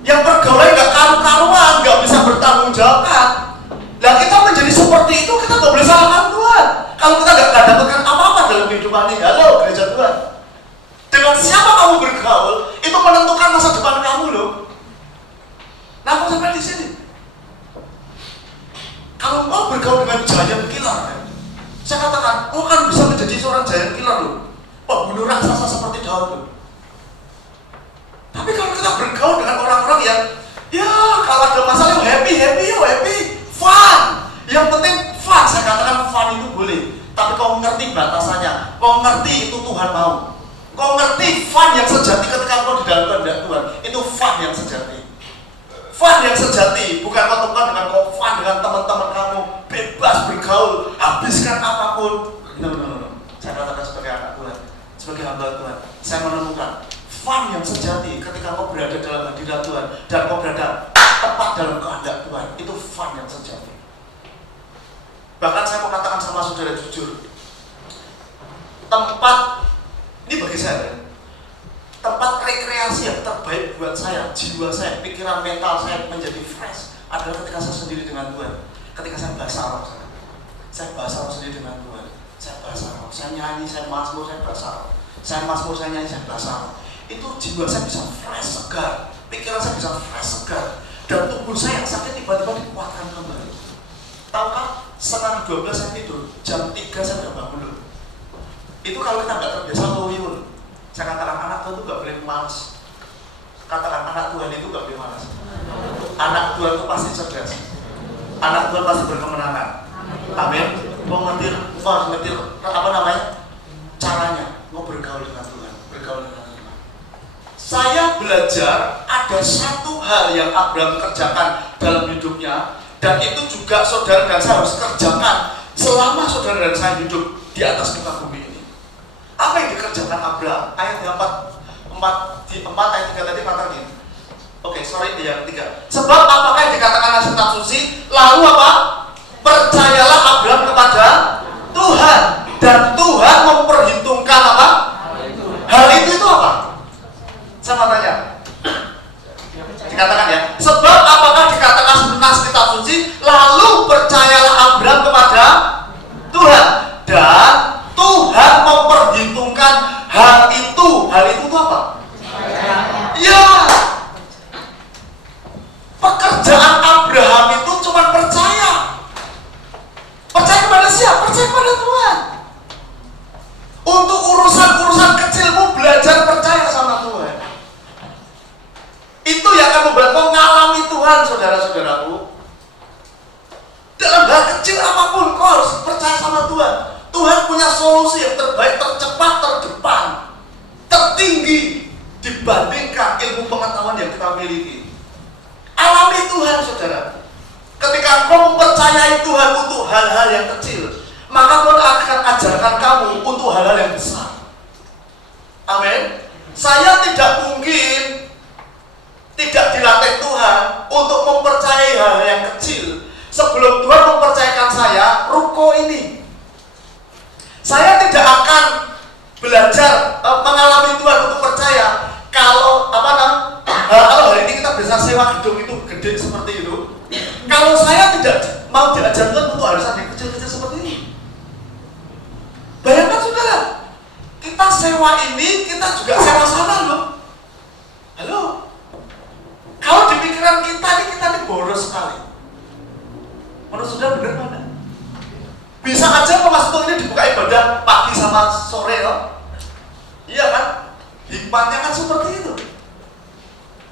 yang pergaulan gak karu-karuan, gak bisa bertanggung jawabkan. Nah kita menjadi seperti itu, kita gak boleh salahkan Tuhan. Kalau kita gak dapatkan apa-apa dalam kehidupan ini, halo gereja Tuhan. Dengan siapa kamu bergaul, itu menentukan masa depan kamu loh. Nah aku sampai di sini. Kalau kau bergaul dengan giant killer, saya katakan, kau kan bisa menjadi seorang giant killer loh. Pembunuh raksasa seperti Daud loh. Tapi kalau kita bergaul dengan orang-orang yang, ya kalau ada masalah, happy, fun. Yang penting fun, saya katakan fun itu boleh. Tapi kau ngerti batasannya, kau ngerti itu Tuhan mau. Kau ngerti fun yang sejati ketika kau di dalam kehendak Tuhan, itu fun yang sejati. Fun yang sejati, bukan kau temukan dengan kau fun dengan teman-teman kamu, bebas bergaul, habiskan apapun. No. Saya katakan sebagai anak Tuhan, sebagai hamba Tuhan, saya menemukan fun yang sejati ketika kau berada dalam hadirat Tuhan dan kau berada tepat dalam kehendak Tuhan, itu fun yang sejati. Bahkan saya mau katakan sama saudara jujur, tempat ini bagi saya, tempat rekreasi yang terbaik buat saya, jiwa saya, pikiran mental saya menjadi fresh adalah ketika saya sendiri dengan Tuhan. Ketika saya bahasa Arab, saya bahasa Arab sendiri dengan Tuhan. Saya bahasa Arab, saya nyanyi, saya mazmur, saya bahasa Arab. Saya mazmur, saya nyanyi, saya bahasa Arab. Itu jiwa saya bisa fresh, segar, pikiran saya bisa fresh, segar, dan tubuh saya yang sakit tiba-tiba dikuatkan kembali. Tahukah, setengah 12 saya tidur, jam 3 saya udah bangun loh. Itu kalau kita nggak terbiasa loyun. Saya katakan anak Tuhan itu nggak boleh malas. Katakan anak Tuhan itu nggak boleh malas. Anak Tuhan itu pasti cerdas. Anak Tuhan pasti berkemenangan. Amin. Mau ngerti caranya, mau bergaul dengan Tuhan, bergaul dengan Tuhan. Saya belajar ada satu hal yang Abraham kerjakan dalam hidupnya, dan itu juga saudara dan saya harus kerjakan selama saudara dan saya hidup di atas muka bumi ini. Apa yang dikerjakan Abraham? Ayat 4 ayat 3 tadi kata gini. Oke, sorry yang 3. Sebab apakah yang dikatakan kitab suci? Lalu apa? Percayalah Abraham kepada Tuhan, dan Tuhan memperhitungkan apa? Hal itu apa? Saya mau tanya. Dikatakan ya. Sebab apakah dikatakan tentang kitab suci? Lalu percayalah Abraham kepada Tuhan, dan Tuhan memperhitungkan hal itu. Hal itu apa? Ya. Pekerjaan Abraham itu cuma percaya. Percaya kepada siapa? Percaya kepada Tuhan. Untuk urusan-urusan kecilmu belajar percaya sama Tuhan. Itu yang akan membuat kau mengalami Tuhan, saudara-saudaraku. Dalam hal kecil apapun kau harus percaya sama Tuhan. Tuhan punya solusi yang terbaik, tercepat, terdepan, tertinggi dibandingkan ilmu pengetahuan yang kita miliki. Alami Tuhan, saudara. Ketika kau mempercayai Tuhan untuk hal-hal yang kecil, maka Tuhan akan ajarkan kamu untuk hal-hal yang besar. Amin. Saya tidak mungkin tidak dilatih Tuhan untuk mempercayai hal yang kecil sebelum Tuhan mempercayakan saya ruko ini. Saya tidak akan belajar mengalami Tuhan untuk percaya kalau kalau hari ini kita bisa sewa gedung itu gede seperti itu. Kalau saya tidak mau diajar Tuhan untuk harus ada yang kecil-kecil seperti ini. Bayangkan saudara, kita sewa ini, kita juga sewa sana loh. Halo. Kalau di pikiran kita ini boros sekali. Menurut saudara benar mana? Bisa aja Mas Tung ini dibuka ibadah pagi pagi sama sore loh. Iya kan? Hikmatnya kan seperti itu.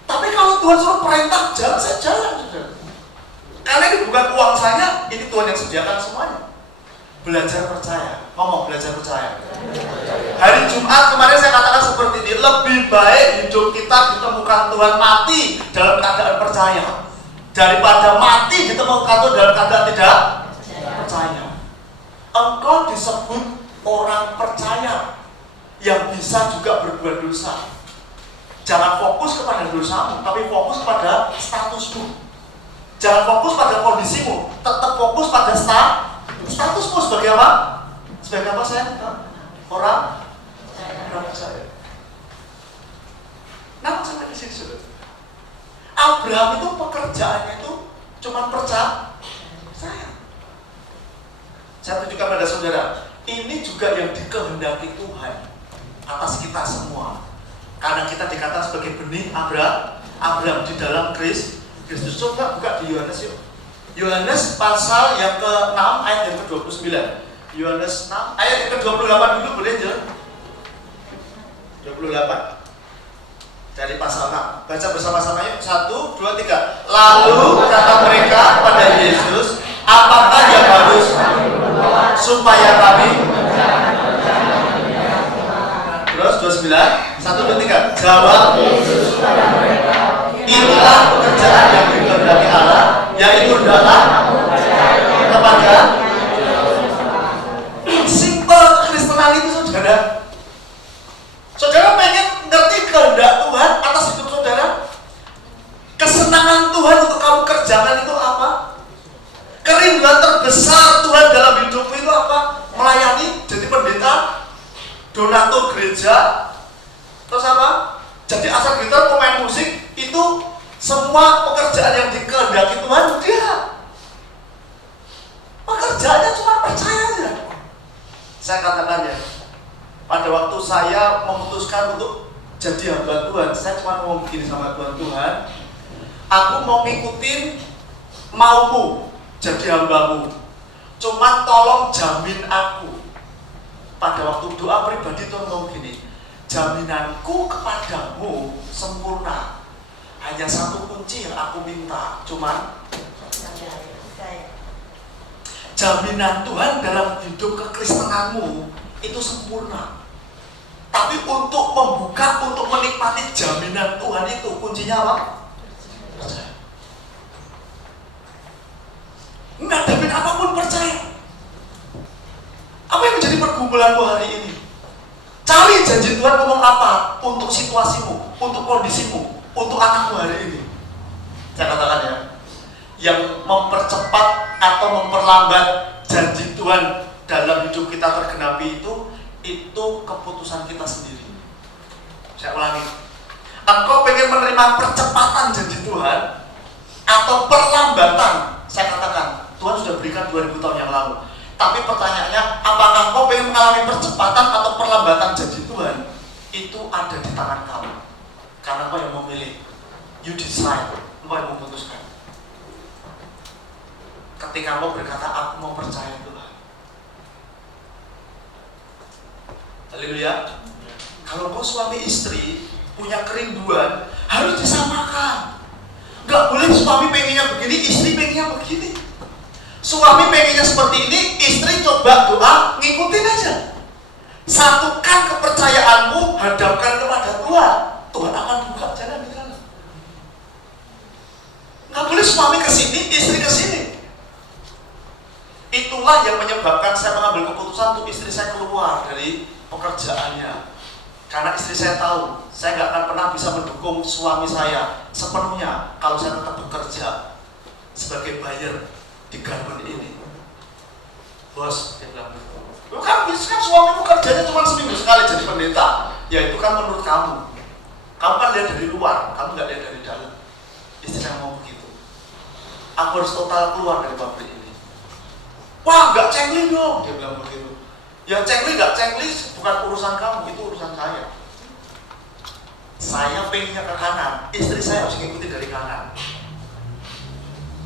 Tapi kalau Tuhan suruh perintah jalan, saya jalan sudah. Karena ini bukan uang saya, ini Tuhan yang sediakan semuanya. Belajar percaya, ngomong belajar percaya. Hari Jumat kemarin saya katakan seperti ini, lebih baik hidup kita ditemukan Tuhan mati dalam keadaan percaya daripada mati ditemukan Tuhan dalam keadaan tidak percaya. Engkau disebut orang percaya yang bisa juga berbuat dosa. Jangan fokus kepada dosamu, tapi fokus pada statusmu. Jangan fokus pada kondisimu, tetap fokus pada statusmu sebagai apa? Sebagai apa saya? Orang percaya. Namun sampai di sini, Abraham itu pekerjaannya itu cuma percaya. Saya tunjukkan pada saudara, ini juga yang dikehendaki Tuhan atas kita semua. Karena kita dikatakan sebagai benih Abraham di dalam Kristus. Coba buka di Yohanes yuk. Yohanes pasal yang ke-6 ayat yang ke-29. Yohanes 6 ayat yang ke-28 dulu boleh jalan. 28 dari pasal 6. Baca bersama-sama yuk. 1, 2, 3. Lalu kata mereka kepada Yesus, apakah yang harus supaya kami? Terus 29. 1, 2, 3. Jawab Yesus kepada mereka, inilah pekerjaan yang dikehendaki Allah, yaitu hendaklah kepada simple Kristenan itu saudara. Saudara pengen ngerti kehendak Tuhan atas hidup saudara? Kesenangan Tuhan untuk kamu kerjakan itu apa? Kerinduan terbesar Tuhan dalam hidupmu itu apa? Melayani, jadi pendeta, donatur gereja, terus apa? Jadi asal gitar, pemain musik, itu semua pekerjaan yang dikehendaki Tuhan dia. Pekerjaannya cuma percaya aja. Saya katakan ya, pada waktu saya memutuskan untuk jadi hamba Tuhan, saya cuma mau begini sama Tuhan, aku mau ngikutin maumu, jadi hambamu. Cuma tolong jamin aku. Pada waktu doa pribadi Tuhan ngomong gini, jaminanku kepadamu sempurna. Hanya satu kunci yang aku minta, cuman jaminan Tuhan dalam hidup kekristenanmu itu sempurna. Tapi untuk membuka, untuk menikmati jaminan Tuhan itu kuncinya apa? Percaya. Ngadepin apapun percaya. Apa yang menjadi pergumulanmu hari ini? Cari janji Tuhan ngomong apa untuk situasimu, untuk kondisimu, untuk anakmu hari ini. Saya katakan ya, yang mempercepat atau memperlambat janji Tuhan dalam hidup kita tergenapi itu keputusan kita sendiri. Saya ulangi, engkau pengen menerima percepatan janji Tuhan atau perlambatan? Saya katakan, Tuhan sudah berikan 2000 tahun yang lalu. Tapi pertanyaannya, apakah engkau pengen mengalami percepatan atau perlambatan janji Tuhan? Itu ada di tangan kamu. Karena engkau yang memilih. You decide, engkau yang memutuskan. Ketika engkau berkata, aku mau percaya Tuhan. Haleluya. Kalau engkau suami istri punya kerinduan, harus disamakan. Gak boleh suami pengennya begini, istri pengennya begini. Suami pengennya seperti ini, istri coba doa, ngikutin aja. Satukan kepercayaanmu, hadapkan kepada Tuhan. Tuhan akan buka jalan di sana. Gak boleh suami ke sini, istri ke sini. Itulah yang menyebabkan saya mengambil keputusan untuk istri saya keluar dari pekerjaannya. Karena istri saya tahu, saya gak akan pernah bisa mendukung suami saya sepenuhnya kalau saya tetap bekerja sebagai buyer di garment ini. Bos, dia bilang gitu. Lu kan bisa kan suamimu kerjanya cuma seminggu sekali jadi pendeta. Ya itu kan menurut kamu. Kamu kan lihat dari luar, kamu gak lihat dari dalam. Istri saya ngomong begitu. Aku harus total keluar dari pabrik ini. Wah, gak cengli dong, dia bilang begitu. Ya cengli gak cengli bukan urusan kamu, itu urusan saya. Saya pengennya ke kanan, istri saya harus ngikutin dari kanan.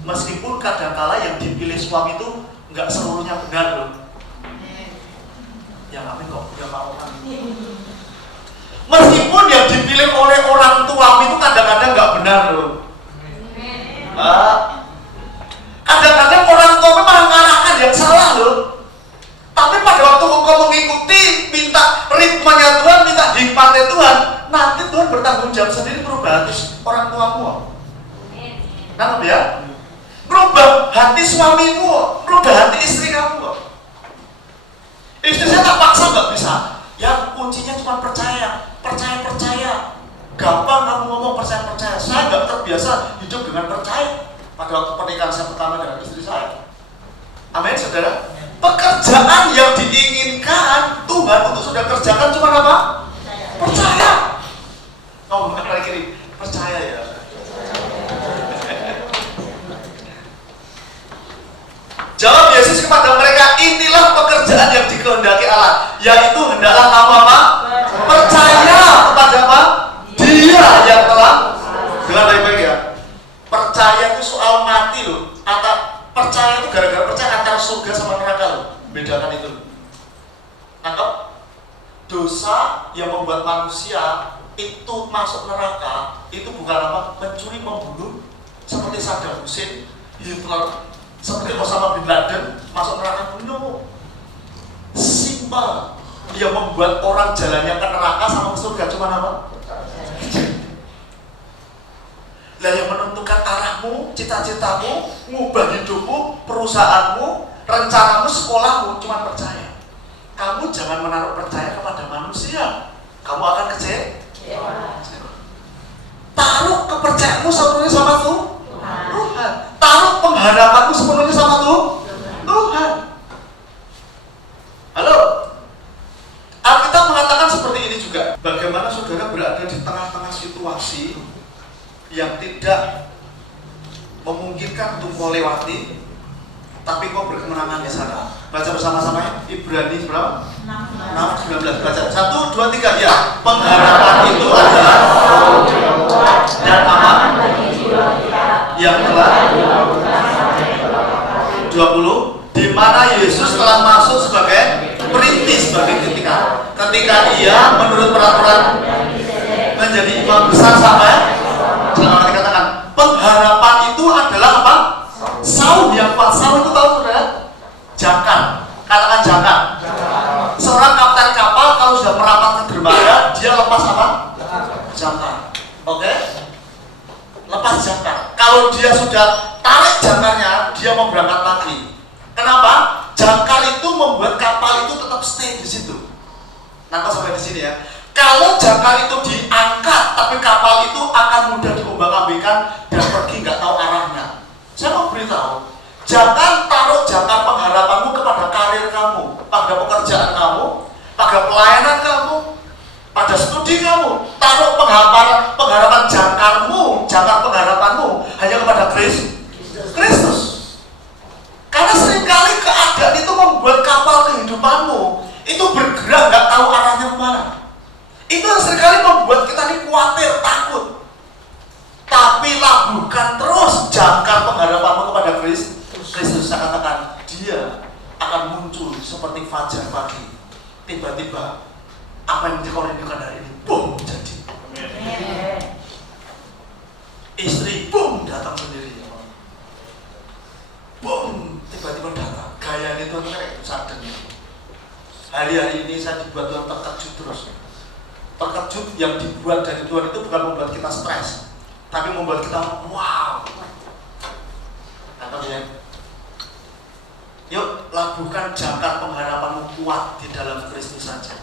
Meskipun kadangkala yang dipilih suami itu nggak seluruhnya benar loh. Yang amin dipilih oleh orang tuamu itu kadang-kadang nggak benar loh. Kadang-kadang orang tua memang mengarahkan yang salah loh. Tapi pada waktu engkau mengikuti, minta ritmenya Tuhan, minta hikmatnya Tuhan, nanti Tuhan bertanggung jawab sendiri merubah hati orang tuamu. Nangkep ya? Merubah hati suamimu, merubah hati istri kamu. Istri saya tak paksa nggak bisa. Yang kuncinya cuma percaya. Gampang kamu ngomong percaya. Saya nggak terbiasa hidup dengan percaya. Pada waktu pernikahan saya pertama dengan istri saya. Amin, saudara. Pekerjaan yang diinginkan Tuhan untuk saudara kerjakan cuma apa? Percaya. Oh, bukan lagi kiri. Percaya ya. Jawab Yesus kepada mereka, inilah pekerjaan yang dikehendaki Allah, yaitu hendaklah kamu apa? Percaya kepada apa? Dia yang telah. Dengar baik-baik ya. Percaya itu soal mati loh. Percaya itu gara-gara percaya antara surga sama neraka loh. Bedakan itu. Nangkep? Dosa yang membuat manusia itu masuk neraka itu bukan apa? Mencuri, membunuh, seperti Saddam Hussein, Hitler, seperti Osama bin Laden masuk neraka. No. Simpel. Yang membuat orang jalannya ke neraka sama ke surga cuma apa? Lah yang menentukan arahmu, cita-citamu, ngubah hidupmu, perusahaanmu, rencanamu, sekolahmu cuma percaya. Kamu jangan menaruh percaya kepada manusia. Kamu akan kecewa. Taruh kepercayaanmu sepenuhnya sama Tuhan. Taruh pengharapanmu sepenuhnya sama Tuhan. Halo. Alkitab mengatakan seperti ini juga. Bagaimana saudara berada di tengah-tengah situasi yang tidak memungkinkan untuk kau lewati, tapi kau berkemenangan di sana. Baca bersama-sama ya. Ibrani berapa? 6:19. Baca 1, 2, 3 ya. Pengharapan itu adalah dan aman yang telah 20, di mana Yesus telah masuk sebagai perintis bagi ketika ia menurut peraturan menjadi imam besar sampai. Jangan dikatakan pengharapan itu adalah apa? Saum yang Pak Saum itu tahu saudara? Jangkar. Katakan jangkar. Seorang kapten kapal kalau sudah merapat ke dermaga dia lepas apa? Jangkar. Oke? Lepas jangkar. Kalau dia sudah tarik jangkarnya, dia mau berangkat lagi. Kenapa? Jangkar itu membuat kapal itu tetap stay di situ. Nangkep sampai di sini ya. Kalau jangkar itu diangkat, tapi kapal itu akan mudah diombang-ambingkan dan pergi nggak tahu arahnya. Saya mau beritahu, jangan taruh jangkar pengharapanmu kepada karir kamu, pada pekerjaan kamu, pada pelayanan kamu, pada studi kamu. Taruh pengharapan jangkar pengharapanmu hanya kepada Kristus. Karena seringkali keadaan itu membuat kapal kehidupanmu itu bergerak nggak tahu arahnya kemana. Itu seringkali membuat kita ini khawatir, takut. Tapi labuhkan terus jangkar pengharapanmu kepada Kristus. Saya katakan, dia akan muncul seperti fajar pagi. Tiba-tiba, apa yang kau rindukan hari ini, boom, jadi. Istri, boom, datang sendiri. Boom, tiba-tiba datang. Gaya itu kayak itu sadar. Hari-hari ini saya dibuat Tuhan terkejut terus. Terkejut yang dibuat dari Tuhan itu bukan membuat kita stres, tapi membuat kita wow. Nangkep ya? Yuk labuhkan jangkar pengharapanmu kuat di dalam Kristus saja.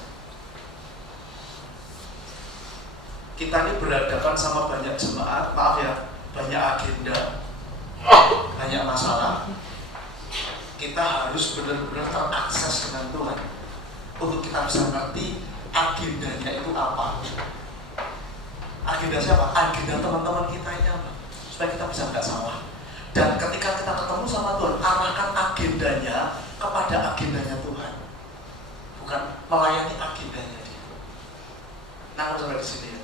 Kita ini berhadapan sama banyak jemaat, maaf ya, banyak agenda, banyak masalah. Kita harus benar-benar terakses dengan Tuhan untuk kita bisa mengerti agendanya itu apa. Agenda siapa? Agenda teman-teman kita ini apa? Supaya kita bisa nggak salah. Dan ketika kita ketemu sama Tuhan, arahkan agendanya kepada agendanya Tuhan, bukan melayani agendanya dia. Nah, sampai di sini ya.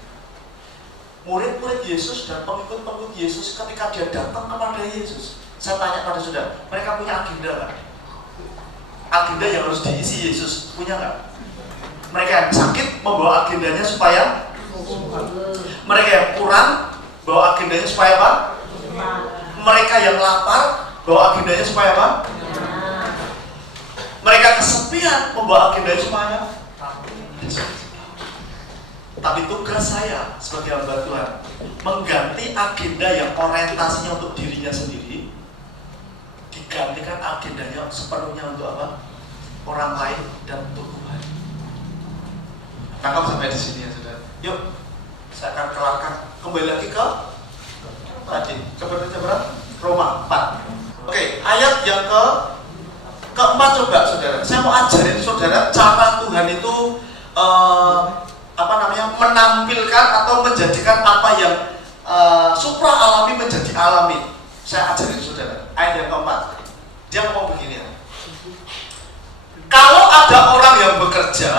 Murid-murid Yesus dan pengikut-pengikut Yesus ketika dia datang kepada Yesus, saya tanya pada saudara, mereka punya agenda nggak? Agenda yang harus diisi Yesus punya nggak? Mereka yang sakit membawa agendanya supaya Mereka yang kurang bawa agendanya supaya apa? Mereka yang lapar bawa agendanya supaya apa? Mereka kesepian membawa agendanya supaya. Tapi tugas saya sebagai hamba Tuhan mengganti agenda yang orientasinya untuk dirinya sendiri, digantikan agendanya sepenuhnya untuk apa? Orang lain dan untuk Tuhan. Tangkap sampai di sini ya saudara. Yuk, saya akan kelarkan kembali lagi ke tadi. Coba baca berapa? Roma 4. Oke, ayat yang keempat coba saudara. Saya mau ajarin saudara cara Tuhan itu menampilkan atau menjadikan apa yang supra alami menjadi alami. Saya ajarin saudara. Ayat yang keempat. Dia ngomong begini ya. Kalau ada orang yang bekerja,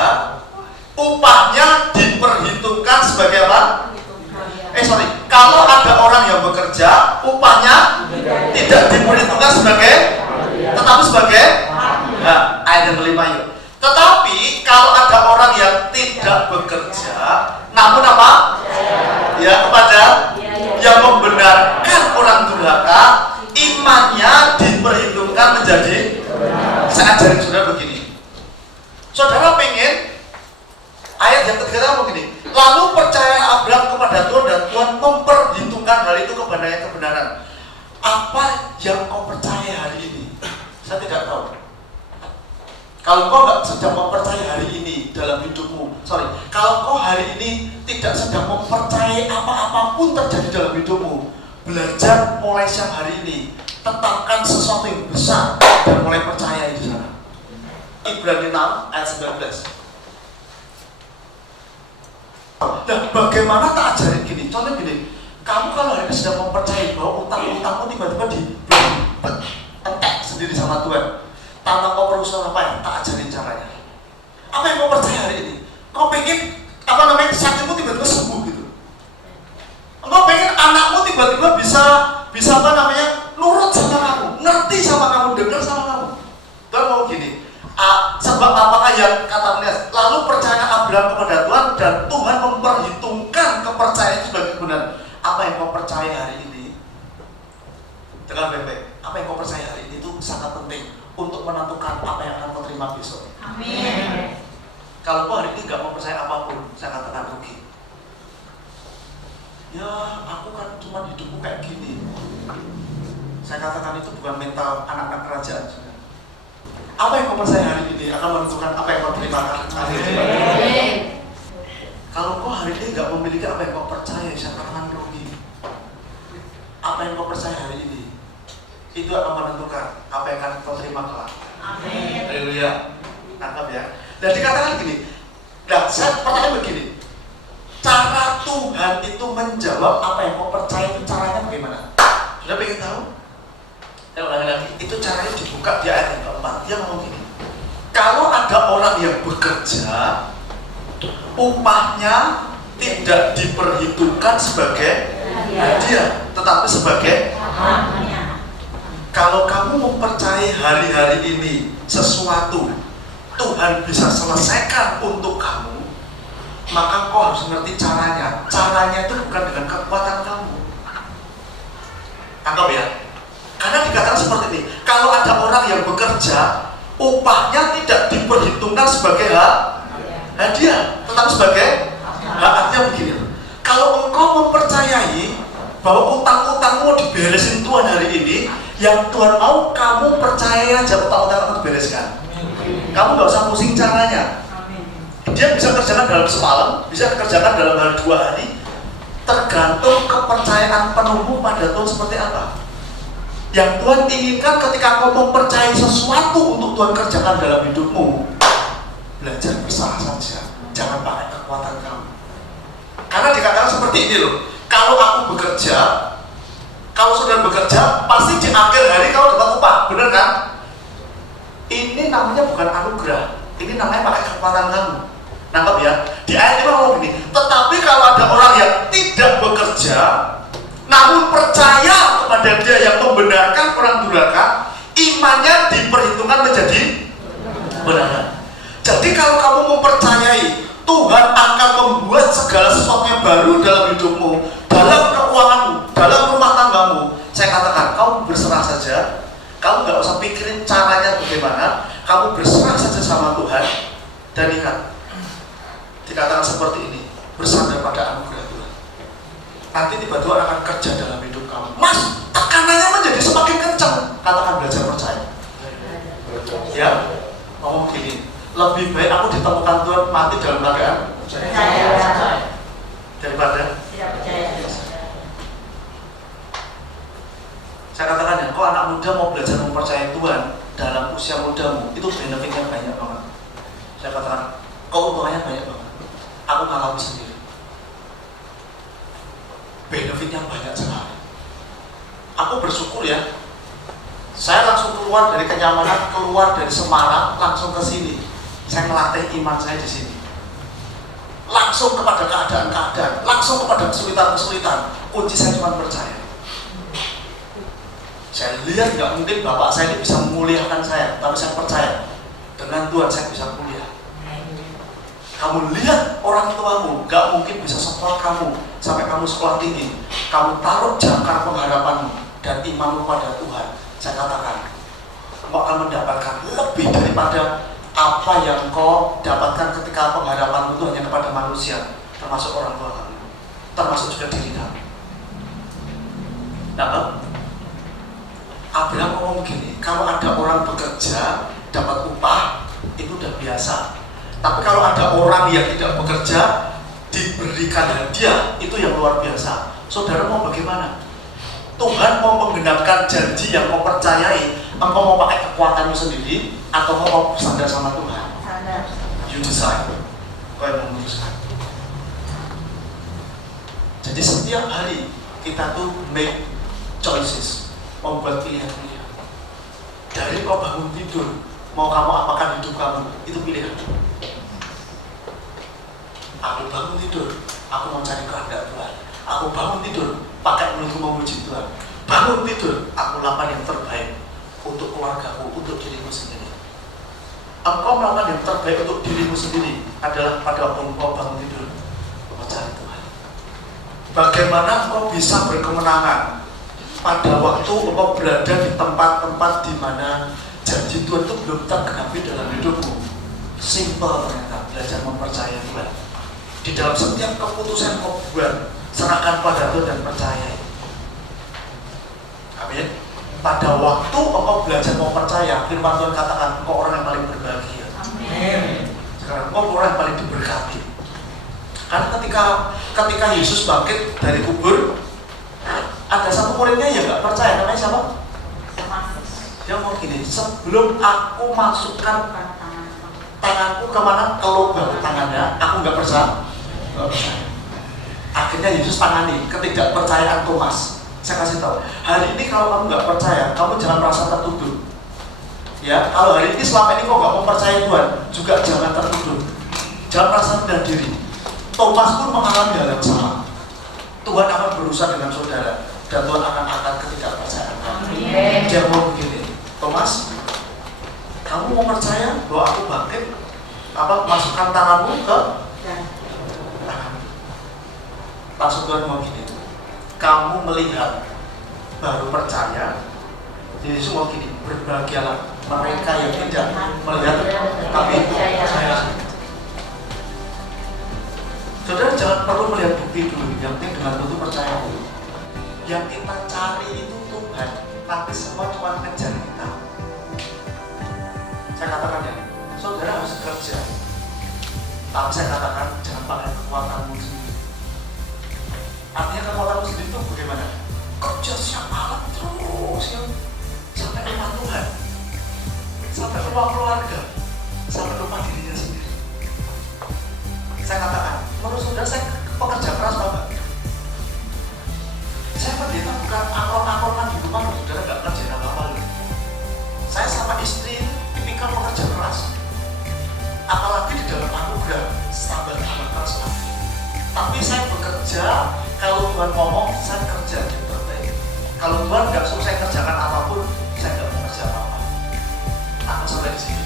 upahnya diperhitungkan sebagai apa? Kalau ada orang yang bekerja, upahnya tidak diperhitungkan sebagai, tetapi sebagai, nah, ayat yang kelima yuk. Tetapi kalau ada orang yang tidak bekerja, namun apa? Ya, kepada yang membenarkan orang durhaka, imannya diperhitungkan menjadi. Saya ajarin saudara begini. Saudara pengen ayat yang ketiga begini. Lalu percaya Abraham kepada Tuhan dan Tuhan memperhitungkan hal itu kebenaran. Apa yang kau percaya hari ini? Saya tidak tahu. Kalau kau nggak sedang mempercayai hari ini dalam hidupmu, kalau kau hari ini tidak sedang mempercayai apa-apapun terjadi dalam hidupmu, belajar mulai siang hari ini, tetapkan sesuatu yang besar dan mulai percaya di sana. Ibrani 6 ayat 19. Nah, bagaimana tak ajarin gini? Contohnya gini, kamu kalau hari ini sedang mempercayai bahwa utang-utangmu tiba-tiba entek sendiri sama Tuhan, tanpa kau berusaha apa ya? Tak ajarin caranya. Apa yang kau percaya hari ini? Kau pengen sakitmu tiba-tiba sembuh gitu. Kau pengen anakmu tiba-tiba bisa nurut sama kamu, ngerti sama kamu, dengar sama kamu. Tuhan mau gini. Sebab apakah yang kata Mesias, lalu percaya Abraham kepada Tuhan dan Tuhan memperhitungkan kepercayaan itu sebagai benar. Apa yang kau percaya hari ini? Dengar baik-baik. Apa yang kau percaya hari ini itu sangat penting untuk menentukan apa yang akan kau terima besok. Amin. Kalau kau hari ini gak mau percaya apapun, saya katakan rugi. Ya, aku kan cuma hidupku kayak gini. Saya katakan itu bukan mental anak-anak kerajaan. Apa yang kau percaya hari ini akan menentukan apa yang kau terima hari ini. Kalau kau hari ini nggak memiliki apa yang kau percaya, saya katakan rugi. Apa yang kau percaya hari ini, itu akan menentukan apa yang akan kau terima kelak. Amin. Haleluya. Tangkap ya. Dan dikatakan gini. Dan saya pertanyaan begini. Cara Tuhan itu menjawab apa yang kau percaya itu caranya bagaimana? Sudah pengen tahu? Saya ulangi lagi, itu caranya dibuka di ayat yang keempat. Dia ngomong gini, kalau ada orang yang bekerja, upahnya tidak diperhitungkan sebagai hadiah, tetapi sebagai kalau kamu mempercayai hari-hari ini sesuatu Tuhan bisa selesaikan untuk kamu, maka kau harus ngerti caranya. Caranya itu bukan dengan kekuatan kamu. Tangkap ya? Karena dikatakan seperti ini, kalau ada orang yang bekerja, upahnya tidak diperhitungkan sebagai hadiah, tetapi sebagai artinya begini. Kalau engkau mempercayai bahwa utang-utangmu diberesin Tuhan hari ini, yang Tuhan mau kamu percaya aja utang-utangmu dibereskan. Kamu nggak usah pusing caranya. Dia bisa kerjakan dalam semalam, bisa dikerjakan dalam hal 2 hari, tergantung kepercayaan penuhmu pada Tuhan seperti apa. Yang Tuhan inginkan ketika kau mempercayai sesuatu untuk Tuhan kerjakan dalam hidupmu, belajar bersalah saja, jangan pakai kekuatan kamu. Karena dikatakan seperti ini loh, kalau aku bekerja, kalau saudara bekerja, pasti di akhir hari kau dapat upah, benar kan? Ini namanya bukan anugerah, ini namanya pakai kekuatan kamu. Nangkep ya? Di ayat 5 ngomong gini, tetapi kalau ada orang yang tidak bekerja, namun percaya kepada Dia yang membenarkan orang durhaka, imannya diperhitungkan menjadi benar. Jadi kalau kamu mempercayai Tuhan akan akan membuat segala sesuatu yang baru dalam hidupmu, dalam keuanganmu, dalam rumah tanggamu. Saya katakan, kamu berserah saja. Kamu nggak usah pikirin caranya bagaimana. Kamu berserah saja sama Tuhan. Dan ingat, dikatakan seperti ini, bersandar pada anugerah Tuhan. Nanti tiba-tiba akan kerja dalam hidup kamu. Mas, tekanannya menjadi semakin kencang. Katakan belajar percaya. Ya, ngomong gini, lebih baik aku ditemukan Tuhan mati dalam keadaan percaya daripada tidak percaya. Saya katakan ya, kok anak muda mau belajar mempercayai Tuhan dalam usia mudamu, itu benefitnya banyak banget. Saya katakan, keuntungannya banyak banget. Aku ngalami sendiri. Benefitnya banyak sekali. Aku bersyukur ya. Saya langsung keluar dari kenyamanan, keluar dari Semarang, langsung ke sini. Saya melatih iman saya di sini. Langsung kepada keadaan-keadaan, langsung kepada kesulitan-kesulitan. Kunci saya cuma percaya. Saya lihat nggak mungkin bapak saya ini bisa memuliakan saya, tapi saya percaya dengan Tuhan saya bisa mulia. Kamu lihat orang tuamu, nggak mungkin bisa sekolah kamu sampai kamu sekolah tinggi. Kamu taruh jangkar pengharapanmu dan imanmu pada Tuhan. Saya katakan, kamu akan mendapatkan lebih daripada apa yang kau dapatkan ketika pengharapanmu itu hanya kepada manusia, termasuk orang tua kamu, termasuk juga diri kamu. Nah, Abraham ngomong begini, kalau ada orang bekerja dapat upah itu udah biasa. Tapi kalau ada orang yang tidak bekerja diberikan hadiah, itu yang luar biasa. Saudara mau bagaimana? Tuhan mau menggenapkan janji yang kau percayai. Engkau mau pakai kekuatanmu sendiri atau kau mau bersandar sama Tuhan? You decide. Kau yang memutuskan. Jadi setiap hari kita tuh make choices, membuat pilihan-pilihan. Dari kau bangun tidur, mau kamu apakan hidup kamu, itu pilihan. Aku bangun tidur, aku mau cari kehendak Tuhan. Aku bangun tidur, pakai mulutku memuji Tuhan. Bangun tidur, aku lakukan yang terbaik untuk keluargaku, untuk dirimu sendiri. Engkau melakukan yang terbaik untuk dirimu sendiri adalah pada waktu engkau bangun tidur, mencari Tuhan. Bagaimana engkau bisa berkemenangan pada waktu engkau berada di tempat-tempat di mana janji Tuhan itu belum tergenapi dalam hidupmu? Simple ternyata, belajar mempercayai Tuhan. Di dalam setiap keputusan kau buat, serahkan pada Tuhan dan percaya. Amin. Pada waktu engkau belajar mau percaya, firman Tuhan katakan engkau orang yang paling berbahagia. Amin. Sekarang engkau orang yang paling diberkati. Karena ketika Yesus bangkit dari kubur, ada satu muridnya yang nggak percaya, namanya siapa? Dia mau gini, sebelum aku masukkan tanganku kemana, ke lubang tangannya, aku nggak percaya. Akhirnya Yesus tangani ketidakpercayaan Thomas. Saya kasih tahu, hari ini kalau kamu nggak percaya, kamu jangan merasa tertuduh. Ya, kalau hari ini selama ini kau nggak mempercayai Tuhan, juga jangan tertuduh. Jangan merasa rendah diri. Thomas pun mengalami hal yang sama. Tuhan akan berusaha dengan saudara dan Tuhan akan angkat ketidakpercayaan kamu. Dia mau begini, Thomas, kamu mau percaya bahwa aku bangkit? Masukkan tanganmu ke tangan. Langsung Tuhan mau gini, kamu melihat baru percaya. Yesus mau gini, berbahagialah mereka yang tidak melihat tapi percaya. Saudara jangan perlu melihat bukti dulu, yang penting dengan betul percaya dulu. Yang kita cari itu Tuhan, tapi semua cuma kejar kita. Saya katakan ya, saudara harus kerja, tapi saya katakan jangan pakai kekuatanmu sendiri. Artinya kekuatanmu sendiri itu bagaimana? Kerja siang malam terus ya, sampai rumah Tuhan, sampai rumah keluarga, sampai rumah dirinya sendiri. Saya katakan, menurut saudara saya pekerja keras Bapak. Saya pendeta bukan angkor-angkorkan di rumah, saudara nggak kerja apa-apa. Saya sama istri tipikal pekerja keras. Apalagi di dalam anugerah, sabar amat keras lagi. Tapi saya bekerja, kalau Tuhan ngomong, saya kerja yang terbaik. Kalau Tuhan nggak suruh saya kerjakan apapun, saya nggak mau kerja apa-apa. Aku sampai di sini.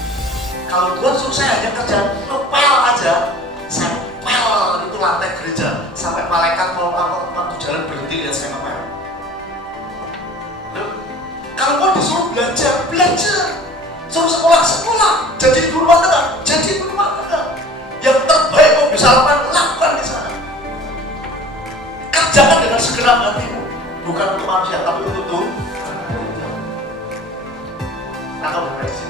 Kalau Tuhan suruh saya hanya kerja ngepel aja, saya pel lantai gereja sampai malaikat mau waktu jalan berhenti lihat saya ngapain. Kalau kau disuruh belajar, belajar. Suruh sekolah, sekolah. Jadi ibu rumah tangga, jadi ibu rumah tangga. Yang terbaik kau bisa lakukan, lakukan di sana. Kerjakan dengan segenap hatimu, bukan untuk manusia, tapi untuk Tuhan. Nah, kau berprestasi.